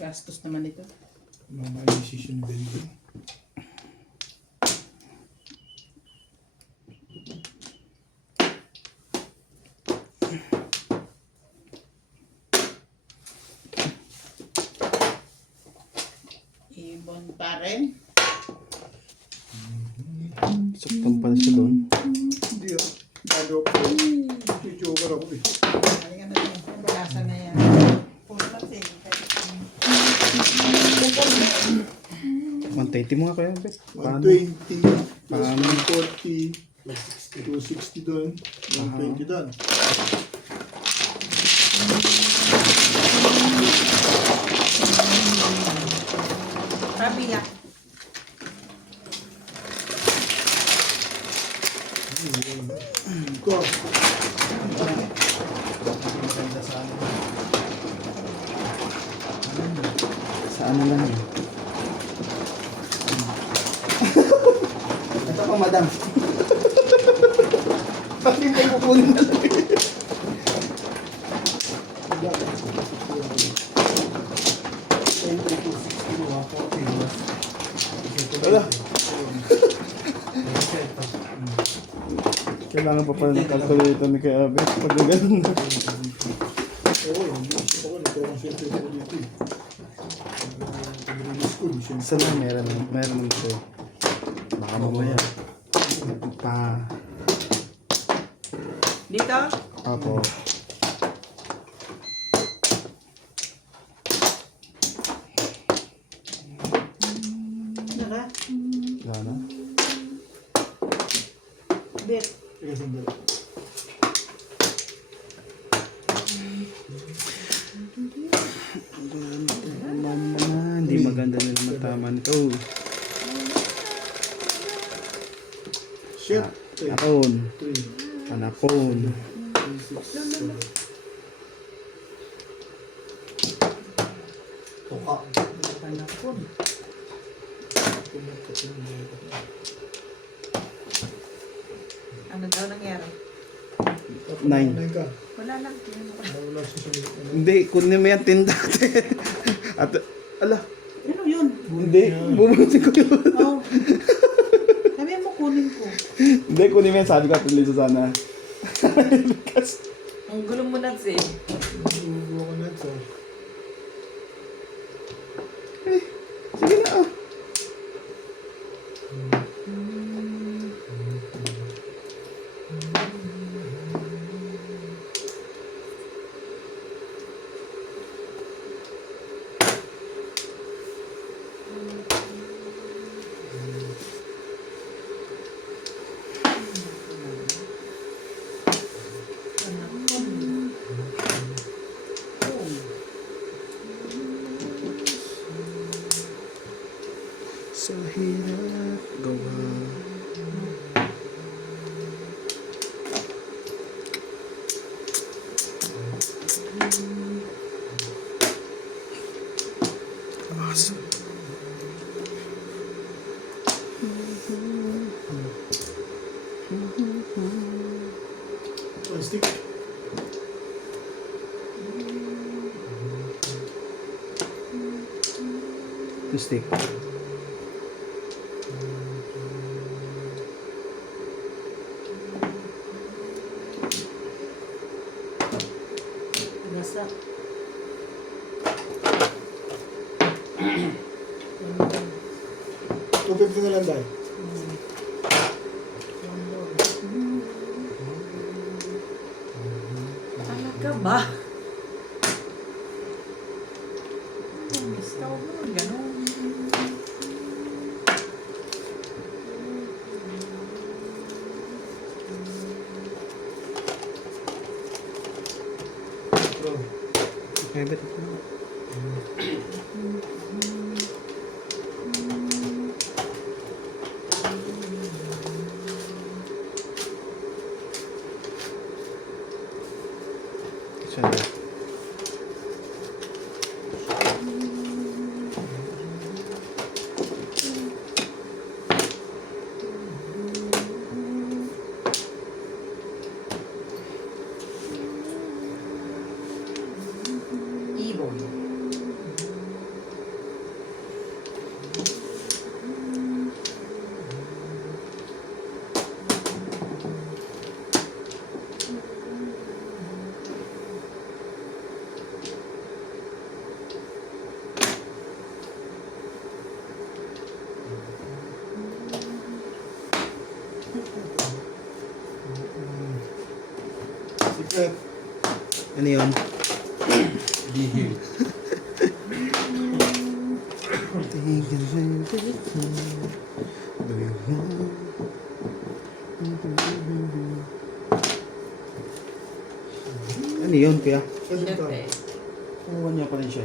Gastos naman ito. Mama, decision building. Ibon pa rin. Saktan pala siya doon. Hindi ah. Bago ako. Joker ako eh. Halika na din. Balasan na yan. Punta sa 120 mo nga kaya, Bet. Paano? 120, plus Paano? 140, 260 doon, 120 doon. Sabi niya. Score. Maganda sa ano. Sa ano lang yun? Ito pa, madam. Bakit mo kukunin na lang? Wala. Kailangan pa pala ng calculator ni Kuya Abet. Pag ganun na. Oo, hindi ako nagkaroon siyempre ako dito eh. Pag-release ko, siyempre. Sana meron naman ito. Baka mamaya. Pa. Dito? Apo. Naka? Wala na. Bet. Teka, sandali. Hindi maganda na naman tama nito. Shit. Panapon. 3, Panapon. 6, 7. Tuka. Panapon. Ano daw nangyari? 9. ka. Wala lang. Tingnan mo. Nawala siya sa ano. Hindi, kunin mo yan tindate. At, ala, Ano yun? hindi, bumusin ko yun. Oh. Sabi mo kunin ko. Hindi, kunin mo yan, sabi ko at Lisa sana. Ang gulo mo na si. Gumawa ko na ito. Sige na, oh. Sa hirap gawa. Awesome. Plastic. Stick. Nasa. 250 na lang dahil. Talaga ba? Basta ako naman ganun. Okay, bet. Sana. Ibon. Secret. Ano yun? Bihim. Ano yun, kuya? Sabi ka. Siyempre. Kumuha niya pa rin 7.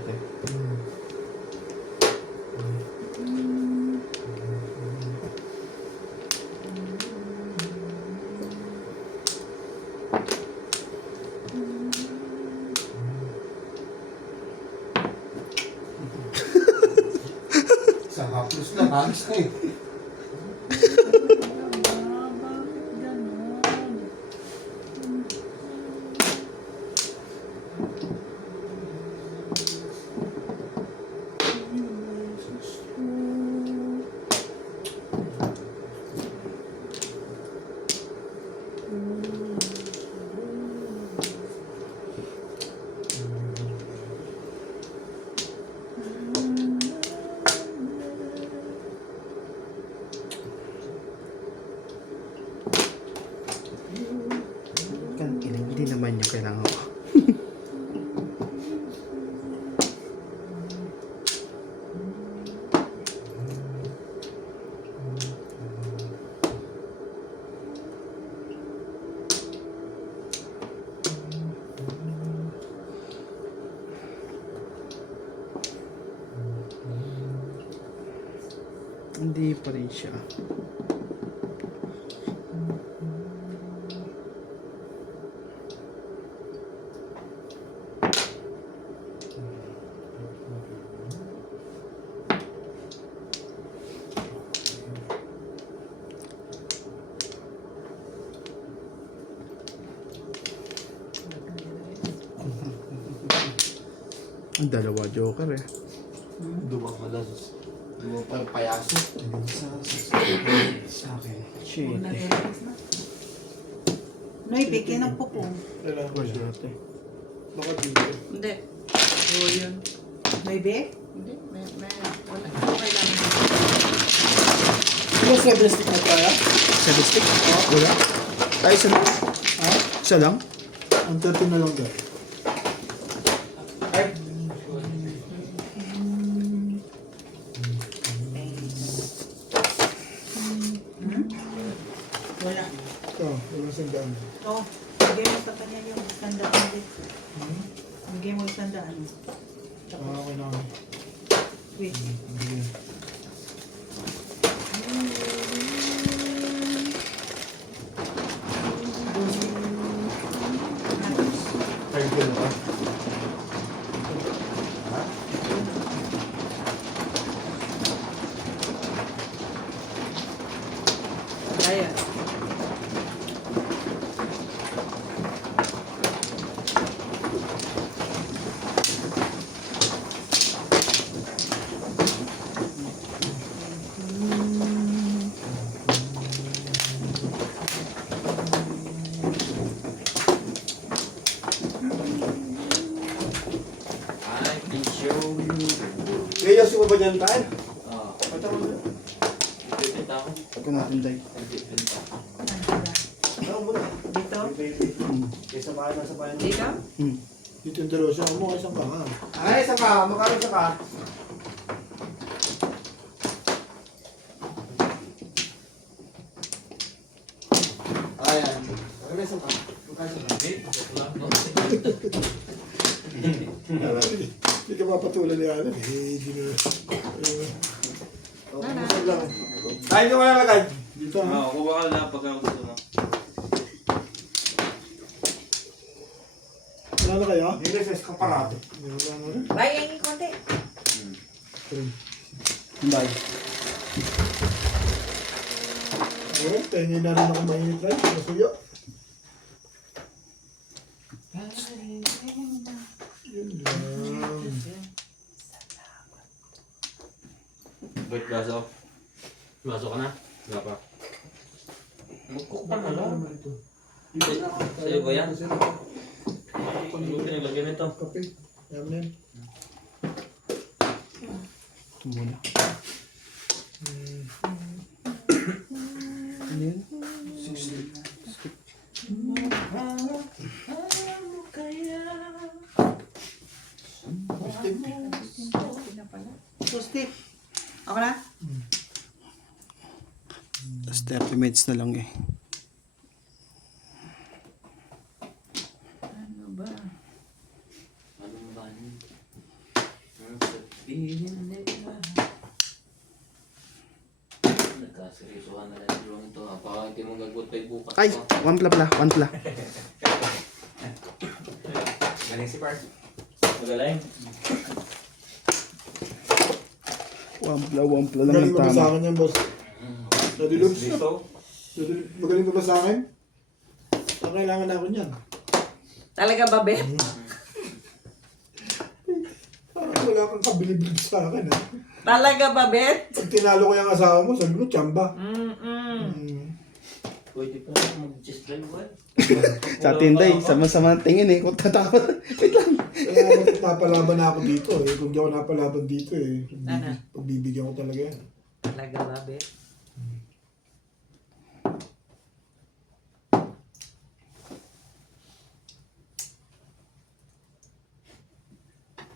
Haplos na, halos na eh. Kan ilang hindi naman yung kailangan ko. Hindi pa rin siya. Ang dalawa joker eh. Dumang malas. Dumang pa yung payaso. Sa akin. Shit eh. Nag-relax na. Nay, bigyan ng pupo. Kailangan ko siya. Wala eh. Baka dito. Hindi. Oo yun. May big? Hindi. May wala. Ano kailangan mo? Ano 7 stick na tayo? Sa stick? Wala. Ay, isa lang. Ha? Isa lang? Ang 13 na lang dahil. Wala. Ito, walang sandaan. Oo. Bigay mo sa kanya yung sandaan ulit. Bigay mo yung sandaan. Okay na ako. Wait. Kayo ko na. Kaya. I can show you. Kaya si ba dyan tayo? Ah, Pata mo na. ipipinta ako. Kung matinday. Ipipinta. Ano mo na? Dito? Kaysa bahay na sa bahay na. Dito? Dito yung dalawa siya. Mukha isang baka. Ay, isa ka. Makano isa ka? Ayan. Ano isa ka? Makano isa ka? Hindi ka mapatulan ni Alan. Eh, di na. Busog lang. Kain ka wala lagay. Dito ha. Oo, kung baka na pagka gusto mo. Wala na kaya? Hindi na sa kaparate. Wala na rin. Bayan yung konti. Bye. Oh, tingin na rin ako mainit rin. Masuyo. Yun lang. Wait, baso. Baso ka na? Wala pa. Mag-cook pa na lang. Sa'yo ba yan? Ano pinilagyan ito? Kape. Yaman yan. Ito muna. Ano yun? 60. Pustik. Ako na? Tapos 30 minutes na lang eh. Ano ba? Ano ba yun? Ang sabihin nila. Nagkaseryosohan na lang yung ito. Baka hindi mo gagutay bukas. Ay! One pla. Galing si Park. Magaling. Wampla lang Magaling ang ko ba sa tama. akin yan, boss? Daddy Loops? Dito. Magaling ko ba sa akin? Ang kailangan na ako niyan. Talaga ba, Bet? Parang wala kang kabilib sa akin, ha? Talaga ba, Bet? Pag tinalo ko yung asawa mo, sabi mo, tsamba. Pwede po mag-chest drive ba? Sa tinday, sama-sama ng tingin eh. Kung tatakot. Wait lang. Kaya napalaban na ako dito, eh. Kung di ako napalaban dito, eh. Ano? Pagbibigyan ko talaga yan. Talaga ba, Bet?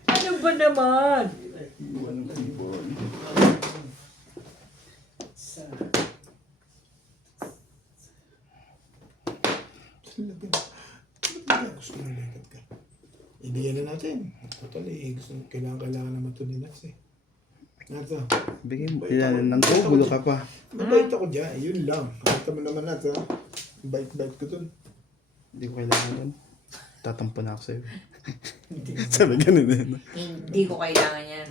Ano ba naman? Gusto mo lekat ka. Ibigyan na natin. Total, eh. Kailangan naman ito ni Nats, eh. Nats, ah. Bigyan mo. Ilan ng gulo ka pa. Mabait ako dyan. Yun lang. Nakita mo naman, Nats, ha. Bait-bait ko dun. Hindi ko kailangan yun. Tatampo na ako sa'yo. Sabi ganun eh. Hindi ko kailangan yan.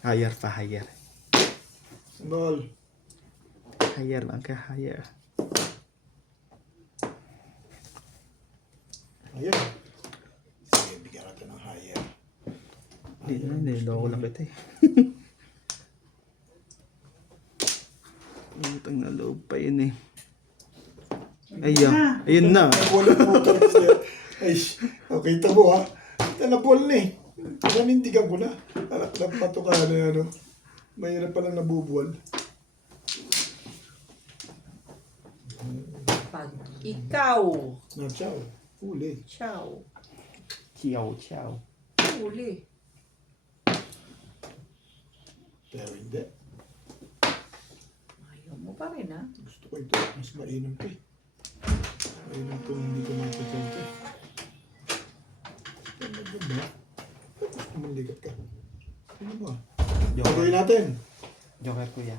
Higher pa, higher. Small. Higher lang ka, higher. Ayan. Sige, bigyan ka ng higher. Hindi na, niloko lang kita eh. Utang na loob pa yun eh. Ayan, ayun na. Wala mo talaga. Ay, okay, tabo ha. Talapol na eh. Nanindigan ko na. Alak-lak pa ito ka ano. Mahirap palang nabubuwal. Pag ikaw, Na, ciao. Huli. ciao, Ciao, ciao. huli. Pero hindi. Ayaw mo pa rin, ha? Gusto ko ito. Mas mainam ko eh. Mainam ko hindi ko makikita. Ano ba? Gusto mong ligat ka. Ano ba? Pagawin natin. Joker kuya.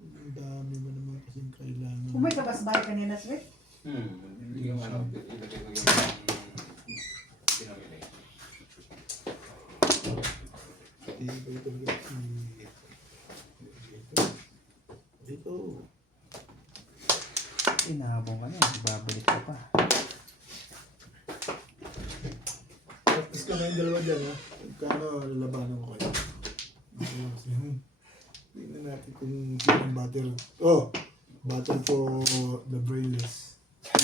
Ang dami mo naman kasing kailangan. Kung may kabasbahay kanina, Sweet. Yung ano, ilagay ko yung pinamili. Dito. Inahabong ka na, babalik ka pa. Practice ka na yung dalawa dyan, ha? Kano lalabanan ko kayo. Tingnan natin kung sino ang battle. Oh! Battle for the brainless.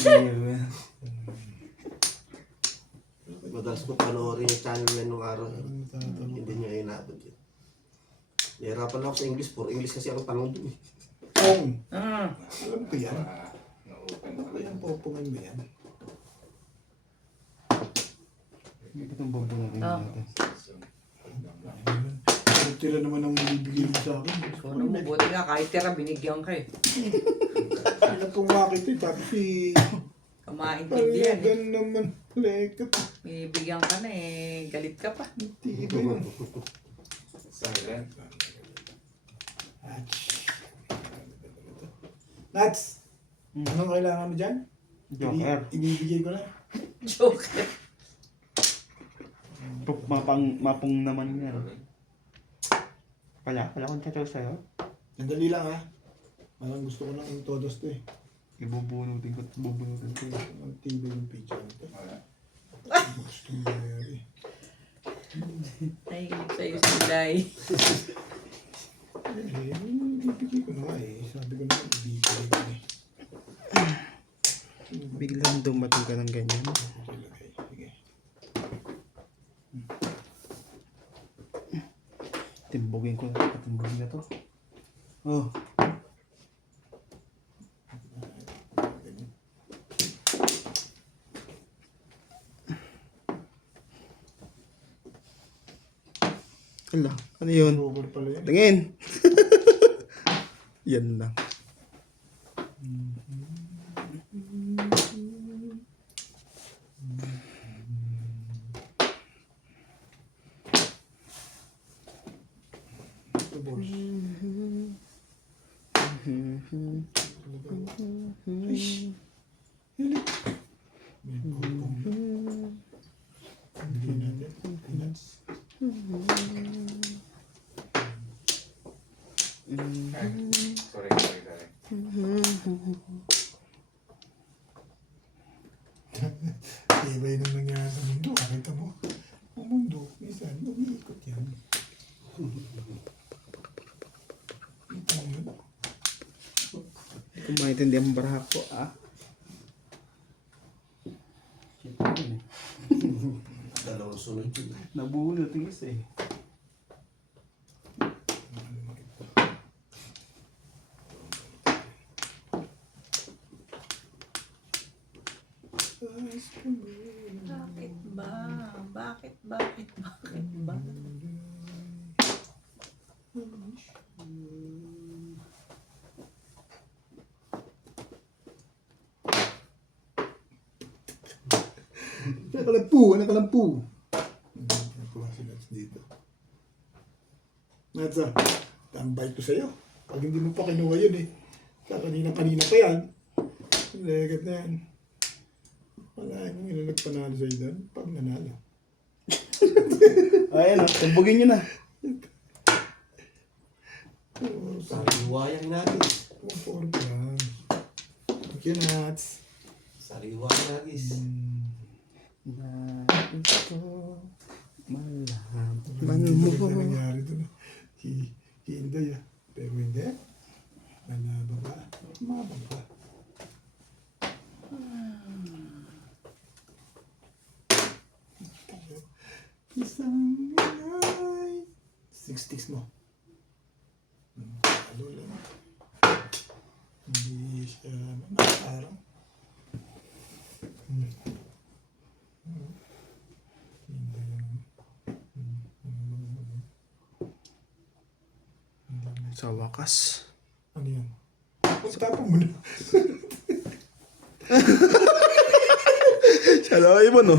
Ayun. Madalas ko panoorin yung channel na nung araw. Parang natatanong Hindi niya inabot yun. Nahirapan ako sa English. Puro English kasi ako tanong dun eh. Pong! Mm. Alam ko yan. Na-open Alam ko yan, popongan mo yan. Hindi ba itong bumbunatin Oh. natin? Tira naman ang bibigay mo sa akin. Ano mo, buti nga, kahit tira, binigyan ka eh. Alam kong makita eh. Tapos si... Kamaintindihan eh. Talagan naman. Lekat. Binibigyan ka na eh, galit ka pa. Tiba yun. Silent. Nats! Anong kailangan mo dyan? Joker. Ibibigay ko na. Joke. Mapong naman yan. Pala kong chatol sa'yo. Sandali lang ha. Parang gusto ko nang todos to eh. Ibubunutin ko eh. Ang tibay yung picture nito. Wala. Gusto mo nangyari. Nahilig sa'yo si Lai. Ibibigay ko na nga eh. Sabi ko na ibibigay ko na eh. Biglang dumating ka ng ganyan. Ilagay. Sige. Timbugin ko na. Timbugin na to. Oh. Hala, ano yun? Over pala yun. Tingin! Yan lang. Ito boss. Ay! Hilik! May popong. Bigyan natin. Nuts. Sorry. Iba yun ang nangyari sa mundo. Nakita mo? Ang mundo, minsan, umiikot yan. Ito yun. Hindi ko maintindihan ang baraha ko, ah. Shit, yun eh. Dalawang sunod yun. Nabulot yung isa eh. Bakit ba? Bakit ba? Nakalampu. Nakuha si Nats dito. Nats, tambay ko sa'yo. Pag hindi mo pa kinuha yun eh. Kanina pa yan. Legat na yan. Wala yung nagpanalo sa'yo doon. Pag nanalo. Ayan, tumbugin nyo na. Sariwayang nagis. 4 lang. Thank you, Nats. Sariwayang nagis. Nais ko malaman Ano mo. nangyari doon? Hinday ah. Pero hindi. Nalaban ka. Mabang ka. Isang ngay. 60s mo. Halo lang. Hindi siya nakaraw. Sa wakas. Ano yan? Tapong mo na. Salaway mo, no?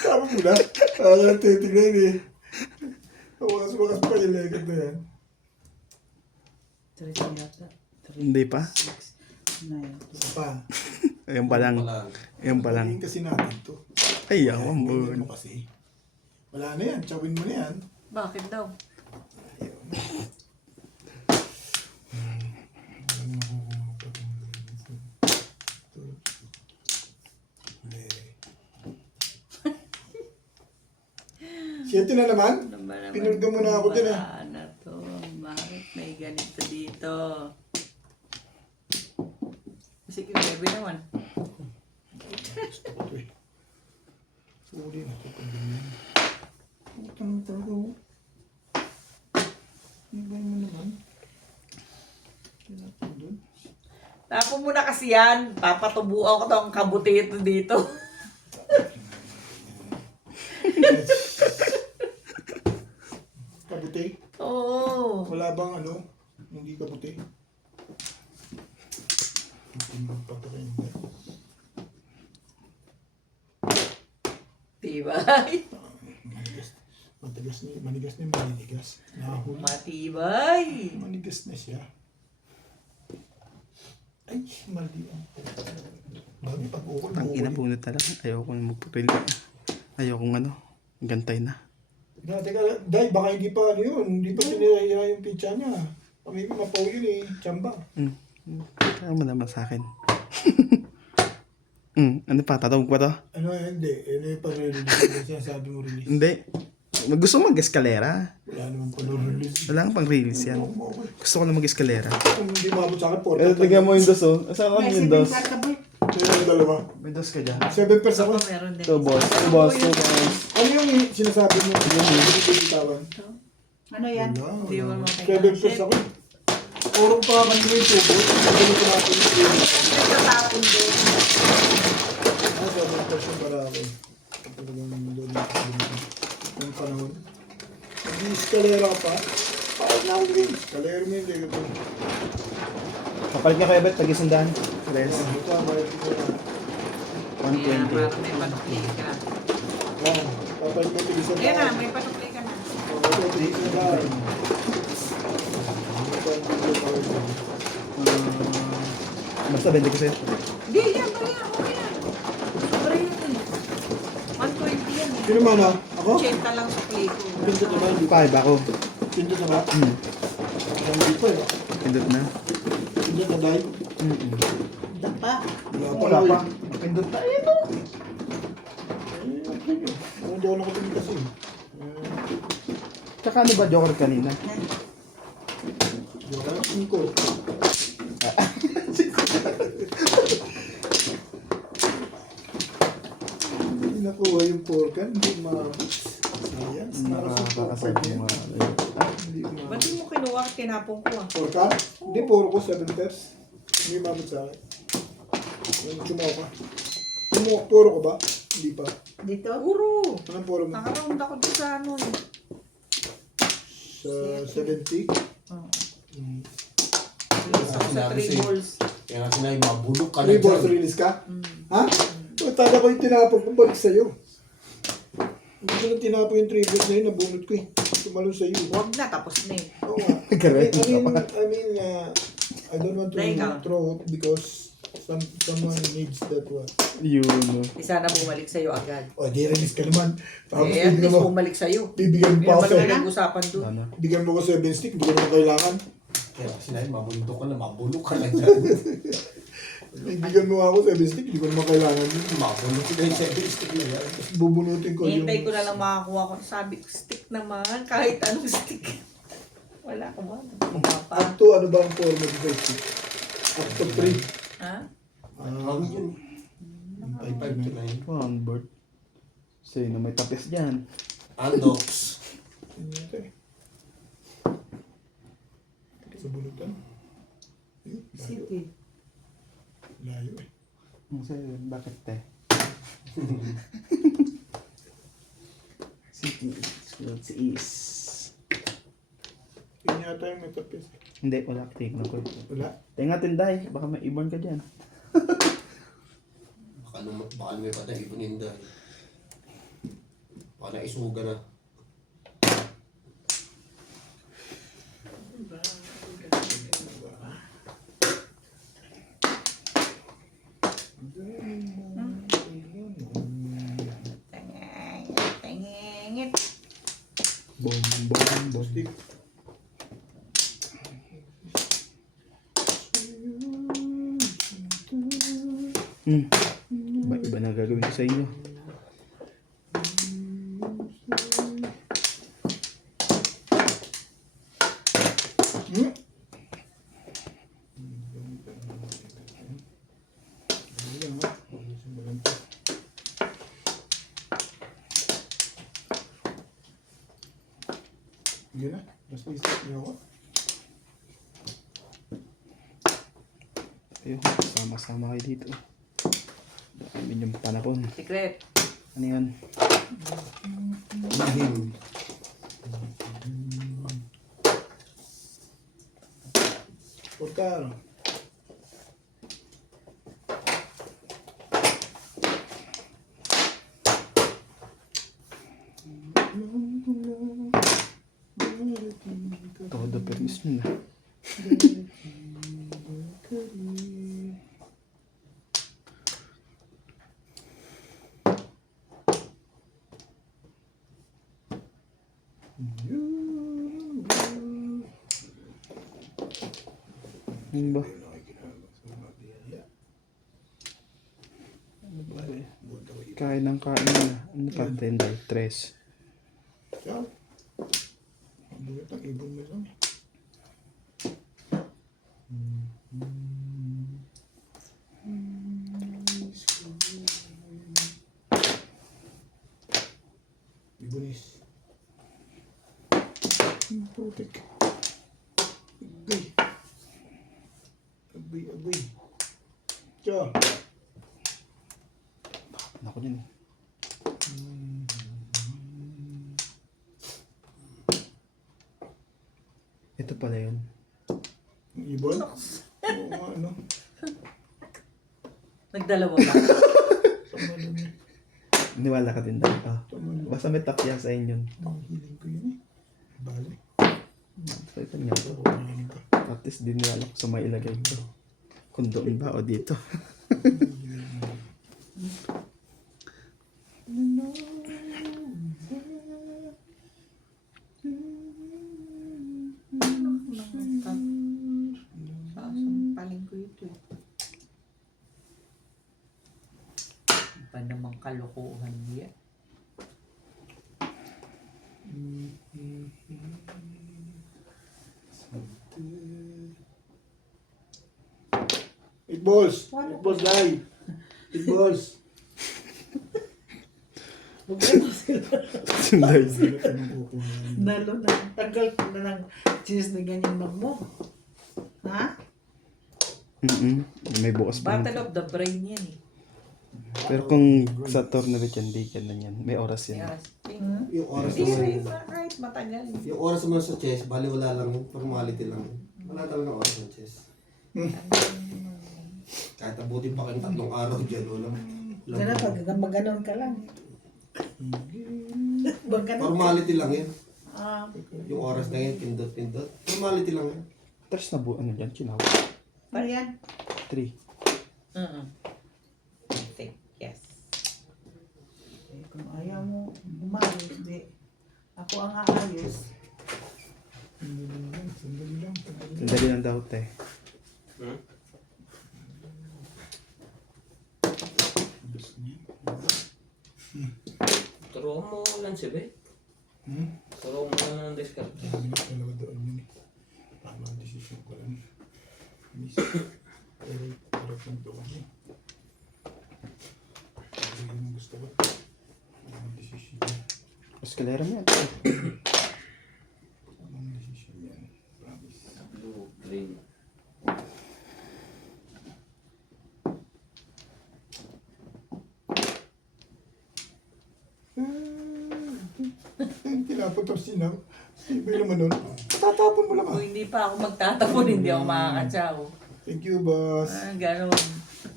Tapong mo na. Ang titignan eh. Wakas pa yung legat na yan. 3 yata. Hindi pa. 9. Isa pa. Ayan pa lang. Ayan pa lang. Tingin kasi natin to. Ay, ako Ganyan mo. mo kasi. Wala na yan. Chawin mo na yan. Bakit daw? Siyete na naman? Ano ba naman? Pinulga mo na ako dyan eh. Wala na to. Bakit may ganito dito? Sige, baby naman. Gusto ko to eh. Uli na ito pag ganyan. Utang talaga oh. Ibay mo naman. Kinapin doon. Tapo mo na kasi yan. Papatubuan ko tong kabutito dito. Kabuti? Oo. Wala bang ano? Hindi kabuti? Hindi pa ito kayo. Diba? Manigas na yung manigas. Nahuli. Matibay. Manigas na siya. Ay, mali ang dami pag-ukol. Ang inabunot talaga. Ayoko na magpapil. Ayoko ano. Gantay na. Teka, dahil baka hindi pa ano yun. Hindi pa siniraya yung pizza niya. Kami mapaw yun eh. Tsamba. Kaya mo naman sa akin. Ano pa? Tatawag pa to? Ano hindi. Ano yung pa-release? Sinasabi mo release. Hindi. Gusto mo mag-eskalera? Wala naman pa-release. Wala kang pang release yan. Gusto ko lang mag-eskalera. Kung hindi mabot sa akin, 4. Eh, tignan mo yung dos, oh. Saan ka yung dos? Sino yung dalawa? May dos ka dyan. 7 pesos ako. Ako meron din. Two boss. Two boss. Two boss. Ano yung sinasabi mo? Yung bitawan? Ano yan? Hindi mo Wala. makita. 7 pesos ako. Puro pa kanina yung tubo. Hindi ko natin yung Nagtatapon din. 7 pesos para ako. Talagang doon yung panahon. Nag-i-escalera ka pa? Bakit na ako din? Escalera mo yun. Ito. Kapalit niya kayo, Bet. Tag-isandaan. Tres. Ito ang bayad ko na. 120. Para may panukli ka. Yan. Papalit mo ito isang Ayan na, daan. may panukli ka na. Ito isang daan. Basta, 20 ko sa'yo. Hindi, yan. Bali yan. Okay yan. Sobra yun eh. 120 yan eh. Sino man ah? Ako? 80 lang sa play ko. Pindot na ba? Hindi pa. 5 ako. Pindot na ba? Hmm. Hindi pa eh. Pindot na. Pindot na dahil. Dapa. Wala pa. Pindot na. Ayun o. Hindi ako nakatingin kasi. Tsaka ano ba joker kanina? Hindi ako nakatingin ko. Hindi nakuha yung porkan. Hindi science. Nakakasal yung mga... Hindi Ba't di mo kinuha? Tinapong ko ah. Porkan? Hindi, puro ko 7 pairs. Hindi mabot sa akin. Chumaw ka. Puro ko ba? Hindi pa. Dito? Puro. Anong puro mo? Nakaround ako dito sa ano eh. Sa 70? Oo. Mm. Release ako sa 3 balls. Kaya nga sinabi, mabulok ka na 3 balls dyan. release ka? Ha? Tala ko yung tinapon ko, balik sa'yo. Hindi ko nang tinapon yung 3 balls na yun, nabunot ko eh. Tumalon sa'yo. Huwag na, tapos na eh. Oo nga. Correct. I mean, I don't want to Teka. throw it because someone needs that one. Yun o. Di sana bumalik sa'yo agad. O, di release ka naman. Tapos Eh, at bibigyan least mo, bumalik sa'yo. bibigyan Hindi mo pa naman ako may nag-usapan doon. Ano? bigyan mo ko 7 stick, hindi ko naman kailangan. Kaya nga sinabi, mabulok ka na, mabulok ka na dyan. Bibigyan mo ako 7 stick, hindi ko naman kailangan yun. Mabulok ka na yung 7 stick na yan. Tapos bubunutin ko yung... Hintay ko na lang makakuha ko. Sabi ko, stick naman. Kahit anong stick. Wala ko ba? Bumapa. Up to, ano ba ang format ng stick? Up to 3. Ha? Hangin yun. 5 to 9. One bird. Sino may tapis dyan? Andox. Ano ito eh? Sa bunutan. Ayun, layo. City. Layo eh. Bakit te? City. Sunod si Is. Yun yata yung may tapis. Hindi, wala. Tingnan ko. Wala. Tingnan tinday. Baka may ibon ka dyan. Baka may patay ipunin dahil. Baka naisuga na. Tengengit. Bom, bom, bom. Stick. Iba na gagawin ko sa inyo. Hmm? Sige na. Basta isip niyo ako. Ayun, sama-sama kayo dito. Amin yung panahon. Secret. Ano yan? Mahim. Portaro. Todo permis nyo na. Ano ba? Kain ng kain na. Ano pa? Tenday? 3. Yan. Bulat ang ibon mo lang. Ibonis. Putik. Agay. Agay, agay. Tiyan. Ako din. Ito pala yun. Ang ibon? Oo nga, ano? Nagdalawa ba? Tama lang yun. Niwala ka din dahil. Tama lang. Basta may takya sa inyo. Ang hiling ko yun eh. Bali. So ito nga. Ako ang hiling ko. At least din niwala ko sa may ilagay ko. Kung doon ba o dito. kalokohan niya. Eight balls. Eight balls, die. Eight balls. Sunday. Nalo na. Tagal ko na ng cheese na ganyan mo. Ha? May bukas pa. Battle of the brain yan eh. Pero kung sa tournament yan, di ka na yan. May oras yan. Yes. Yung oras Hindi naman, rin kahit matagal. yung oras naman sa chess, bali wala lang yun. Formality lang. Wala talaga oras ng chess. Kahit abutin pa kayong 3 araw dyan, walang... Gano'n pag maganon ka lang. Maganon. Formality lang yun. Ah, Yung oras na yun, pindot-pindot. Formality lang yun. Tres na ano dyan, chinaw. ano yan? 3. I think, yes. Eh, kung ayaw mo umayos, di. Ako ang aayos. Sandali lang daw, te. Hmm? Turuan mo lang si Be. Turuan mo lang ng discount. Dalawa doon yun. Tama ang desisyon ko lang. Miss. Pero parang kung doon yun. Pero yun ang gusto ko. Tama ang desisyon yan. Eskalera mo yan. Tama ang desisyon yan. Promise. Blue, green. Tinapot ang sinaw. Iba naman nun. Tatapon mo lang Kung ah. hindi pa ako magtatapon, hindi ako makakatsaw. Thank you, boss. Ah, gano'n.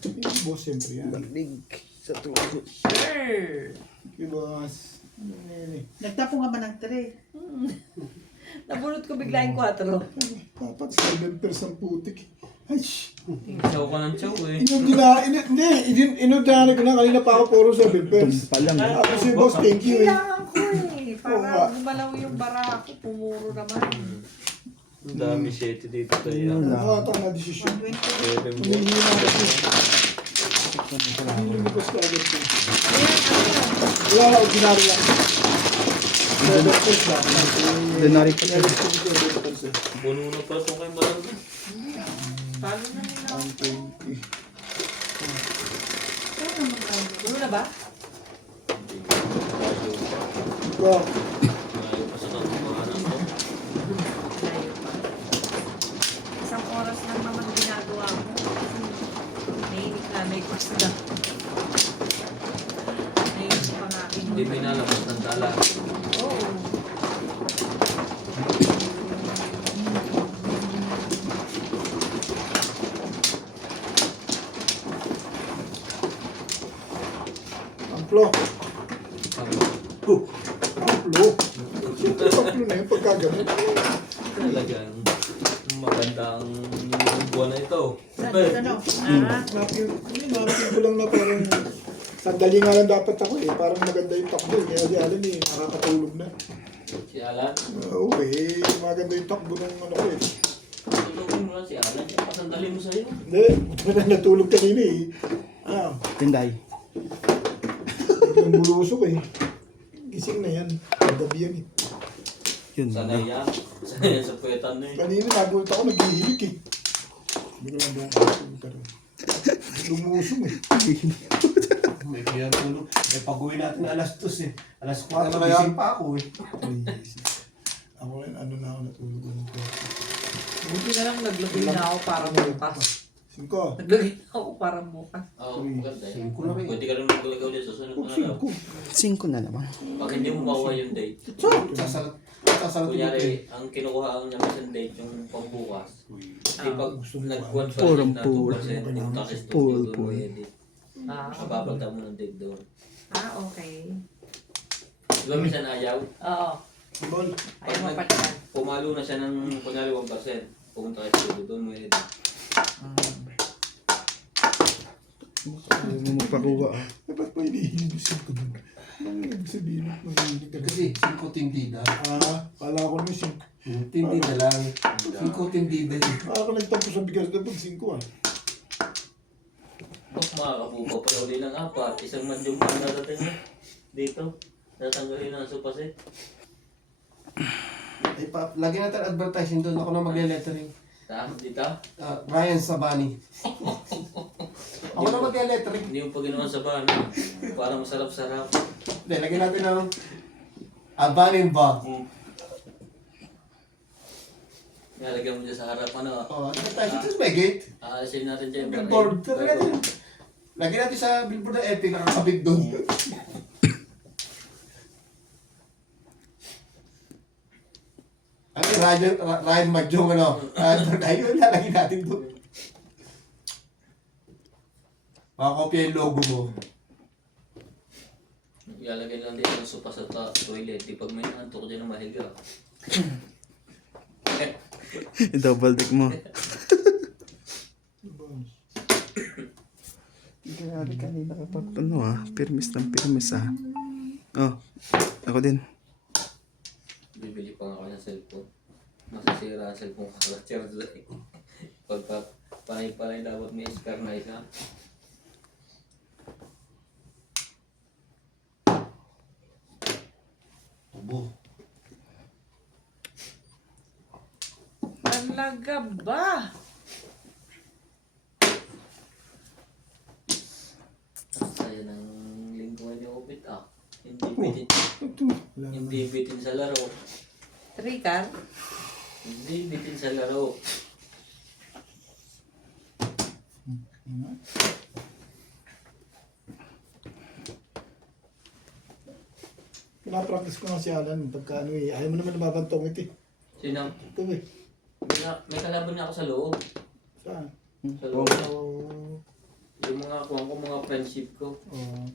Thank you, boss. Siyempre yan. Big sa tulo. Sure. Thank you, boss. Nagtapon ka ba ng 3? Nabulot ko bigla yung 4. Dapat 7 ang putik. Ay, shh. Chow ka ng chow eh. Inudala ko na kanina pa ako puro 7 pers. Pa lang. Ako si boss, thank you eh. Kailangan ko eh. Oo nga. Para gumalaw yung bara ko, pumuro naman. Ang dami shit dito tayo. Nakakata na desisyon. 120. Humingi na ako. Hinilimitas ka agad ko. Wala na, ordinary lang. 7 pers lang. Ordinary pa lang. 7 pers eh. Puno na pala itong kay Marang. Talo na nila. 120. Kaya naman tayo. Puno na ba? Wow. Ayaw pa sa katumahanan ko. Layo pa. Isang oras lang naman ginagawa mo. Nainit na, may pasta. Nainit pa nga akin. Hindi pinalabas ng tala. Oo. Amplo. Amplo. Siyempre amplo na yun pagka ganun. Talagang magandang buwan na ito. Ano? Napin ko lang na parang sandali nga lang dapat ako eh. Parang maganda yung takbo eh. Kaya di alam eh, nakakatulog na. Si Alan. Oo eh, maganda yung takbo ng ano ko eh. Tulogin mo lang si Alan. Yung pasandali mo sa'yo. Hindi, natulog kanina eh. Ah, Tinday. biglang bulusok eh. Gising na yan. Gabi yan eh. Yun. Sanay yan. Sanay yan sa puwetan na eh. Kanina nagulat ako, naghihilik eh. Biglang doon ako. Lumusong eh. May kaya tulog. May pag-uwi natin na alas 2 eh. Alas 4, Ano kaya? gising pa ako eh. Ako rin, ano na ako natulog. Buti na lang naglagay na ako para bukas. 5. Naglagay na ako para bukas. Oo, maganda eh. Singko na rin. Pwede ka rin maglagaw ulit sa sunod na araw. 5 na naman. Pag hindi mo makuha yung date. Sasalat dito eh. Kunyari, ang kinukuha ang namin sa date yung pambukas. Di pag nag-1% Purong na pool. 2%, yung taxes Pool, doon pool. mo edit. Ah, Kababagta mo ng date doon. okay. Di ba minsan ayaw? Oo. Bol. Ayaw mo pa dyan. Pumalo na siya ng kunyari 1%. Pumunta ka sa doon mo edit. Ayaw mo magpakuha ah. Eh, ba't pa hinihilusin ko dun? Ano ibig sabihin? Mahihilig ka rin. Kasi 5 tindida. Kala ko nung 5. Tindida lang. 5 tindida eh. Ako nagtampo sa bigas na pag 5 ah. Oh, makakabuka pa uli ng 4. Isang mandyong pa narating na. Dito. Natanggalin ang supaset. Ay, lagyan natin advertising doon. Ako na magle-lettering. Dito. Ryan Sabani. Ako na magle-lettering. Hindi mo pa ginawa sa bahan. Para masarap-sarap. Hindi, lagyan natin ng Abanin ba? Nalagyan mo dyan sa harap, ano? Oh, advertising. Ito may gate. Aalisin natin dyan. Billboard. Lagyan natin sa billboard ng Epic. Nakakabig doon. Ano yung Ryan Majong, ano? Ayun, lalagyan natin doon. Makakopya yung logo mo. Ilalagay lang dito ng sopa sa toilet. Di pag may nantok dyan na mahiga. I-double deck mo. Grabe kanina kapag ano pirmis ng pirmis Oh, ako din. Bibili pa nga ako ng cellphone. Masasira ang cellphone ko sa charge. Pagka panay-panay dapat may spare na isa. Tubo. Talaga ba? Saya ng lingguan ni Obit Hindi bitin sa laro. 3 car? Hindi bitin sa laro. Pinapractice ko nga si Alan. Pagka ano ayaw mo naman nababantong ito eh. Sino? Ito eh. May kalaban na ako sa loob. Saan? Sa loob. Oh. Yung mga kuwang ko, mga friendship ko. Oh.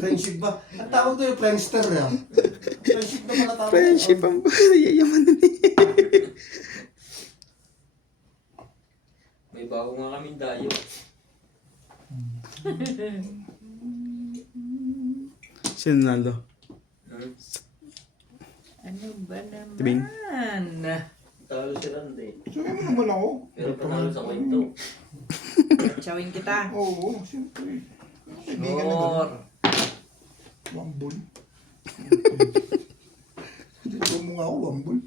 Friendship ba? Ang tawag doon yung Friendster, Friendship na pala tawag. Friendship ang yayaman na May bago nga kaming dayo. Sino Naldo? Ano ba naman? Tabing. Talo si Randy. Sabi mo naman ako. Pero panalo sa kwento. Chawin kita. Oo, siyempre. Kaibigan na Or. gano'n. Wambol. Dito mo nga ako, wambol.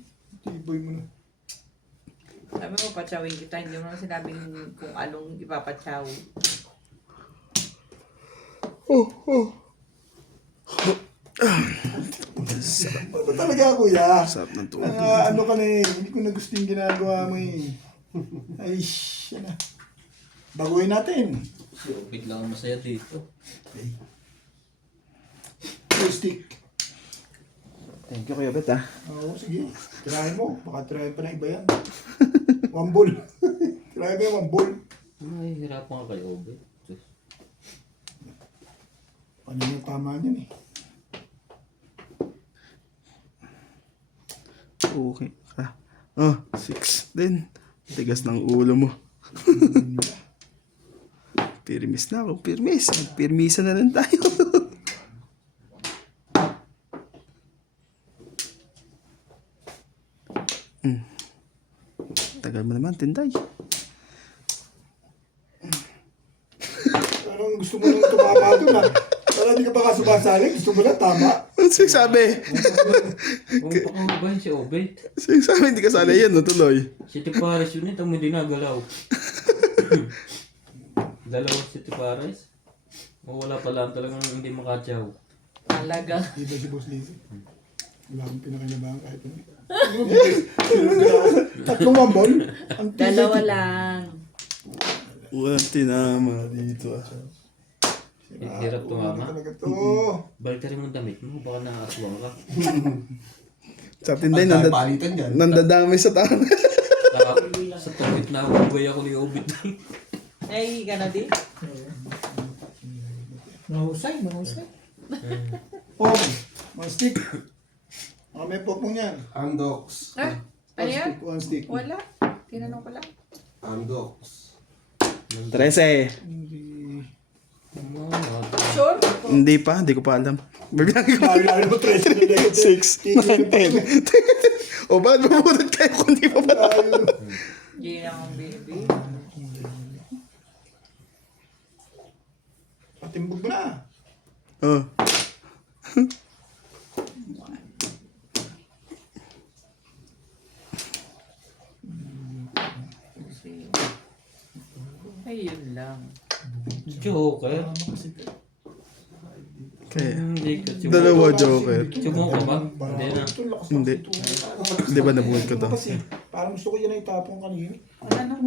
Tiboy mo na. Sabi mo, pachawin kita. Hindi mo naman sinabing kung anong ipapachaw. Ano ba talaga, kuya? Sarap ng tuwa. Ano ka na eh. Hindi ko na gusto yung ginagawa mo eh. Ay, yan na. Baguhin natin. Si Obit lang ang masaya dito. Okay. Joystick. Thank you, Kuya Bet, Oo, sige. Tirahin mo. Baka tirahin pa na iba yan. Wambol. Tirahin mo yung wambol. Ay, hirapan ka kay Obit. Ano yung tama niyan eh. Okay ka. Oh, 6 din. Tigas ng ulo mo. Pirmis na ako, pirmis. Pirmisa na lang tayo. Tagal mo naman, Tinday. Parang gusto mo nang tumama doon ah. Parang hindi ka pa kasubasali. Gusto mo na tama. Ano sinasabi? Kung pakamabahin si Obit. Sinasabi, hindi ka sali yan, no, tuloy. Si Tipares yun ito, hindi nagalaw. Dalawang si Tipares. Wala pa lang talagang hindi makatsaw. Talaga. Di ba si Boss Lizzy? Wala akong pinakinabangan kahit ano. Tatlong wambol. Ang tibay. Dalawa lang. Walang tinama dito. Hirap tumama. Talaga to. Balik ka rin mong damit mo, baka nakakaswang ka. Sa Tinday, Ang palitan yan. nandadamay sa tama. Sa tawit na huwag ako ni Obit. Ay, ka na din. Mahusay, mahusay. Pong. One stick. May popong yan. Amdocs. Ah, ano yan? One stick. Wala. Tinanong ko lang. Amdocs. 13. Hindi. Sure? Hindi pa, hindi ko pa alam. Biglang ko. Lalo mo 13 na dahil. 6, 9, 10. O ba't mabunod kayo kung di pa ba? Hindi na akong baby. Patimbog mo na. Oh. Ay, yun lang. Joker? Kaya. Hindi ka Dalawa joker. Sumo ka ba? Hindi na. Hindi. Di ba nabuhay ko to? Kasi parang gusto ko yan ay tapong kanina. Wala nang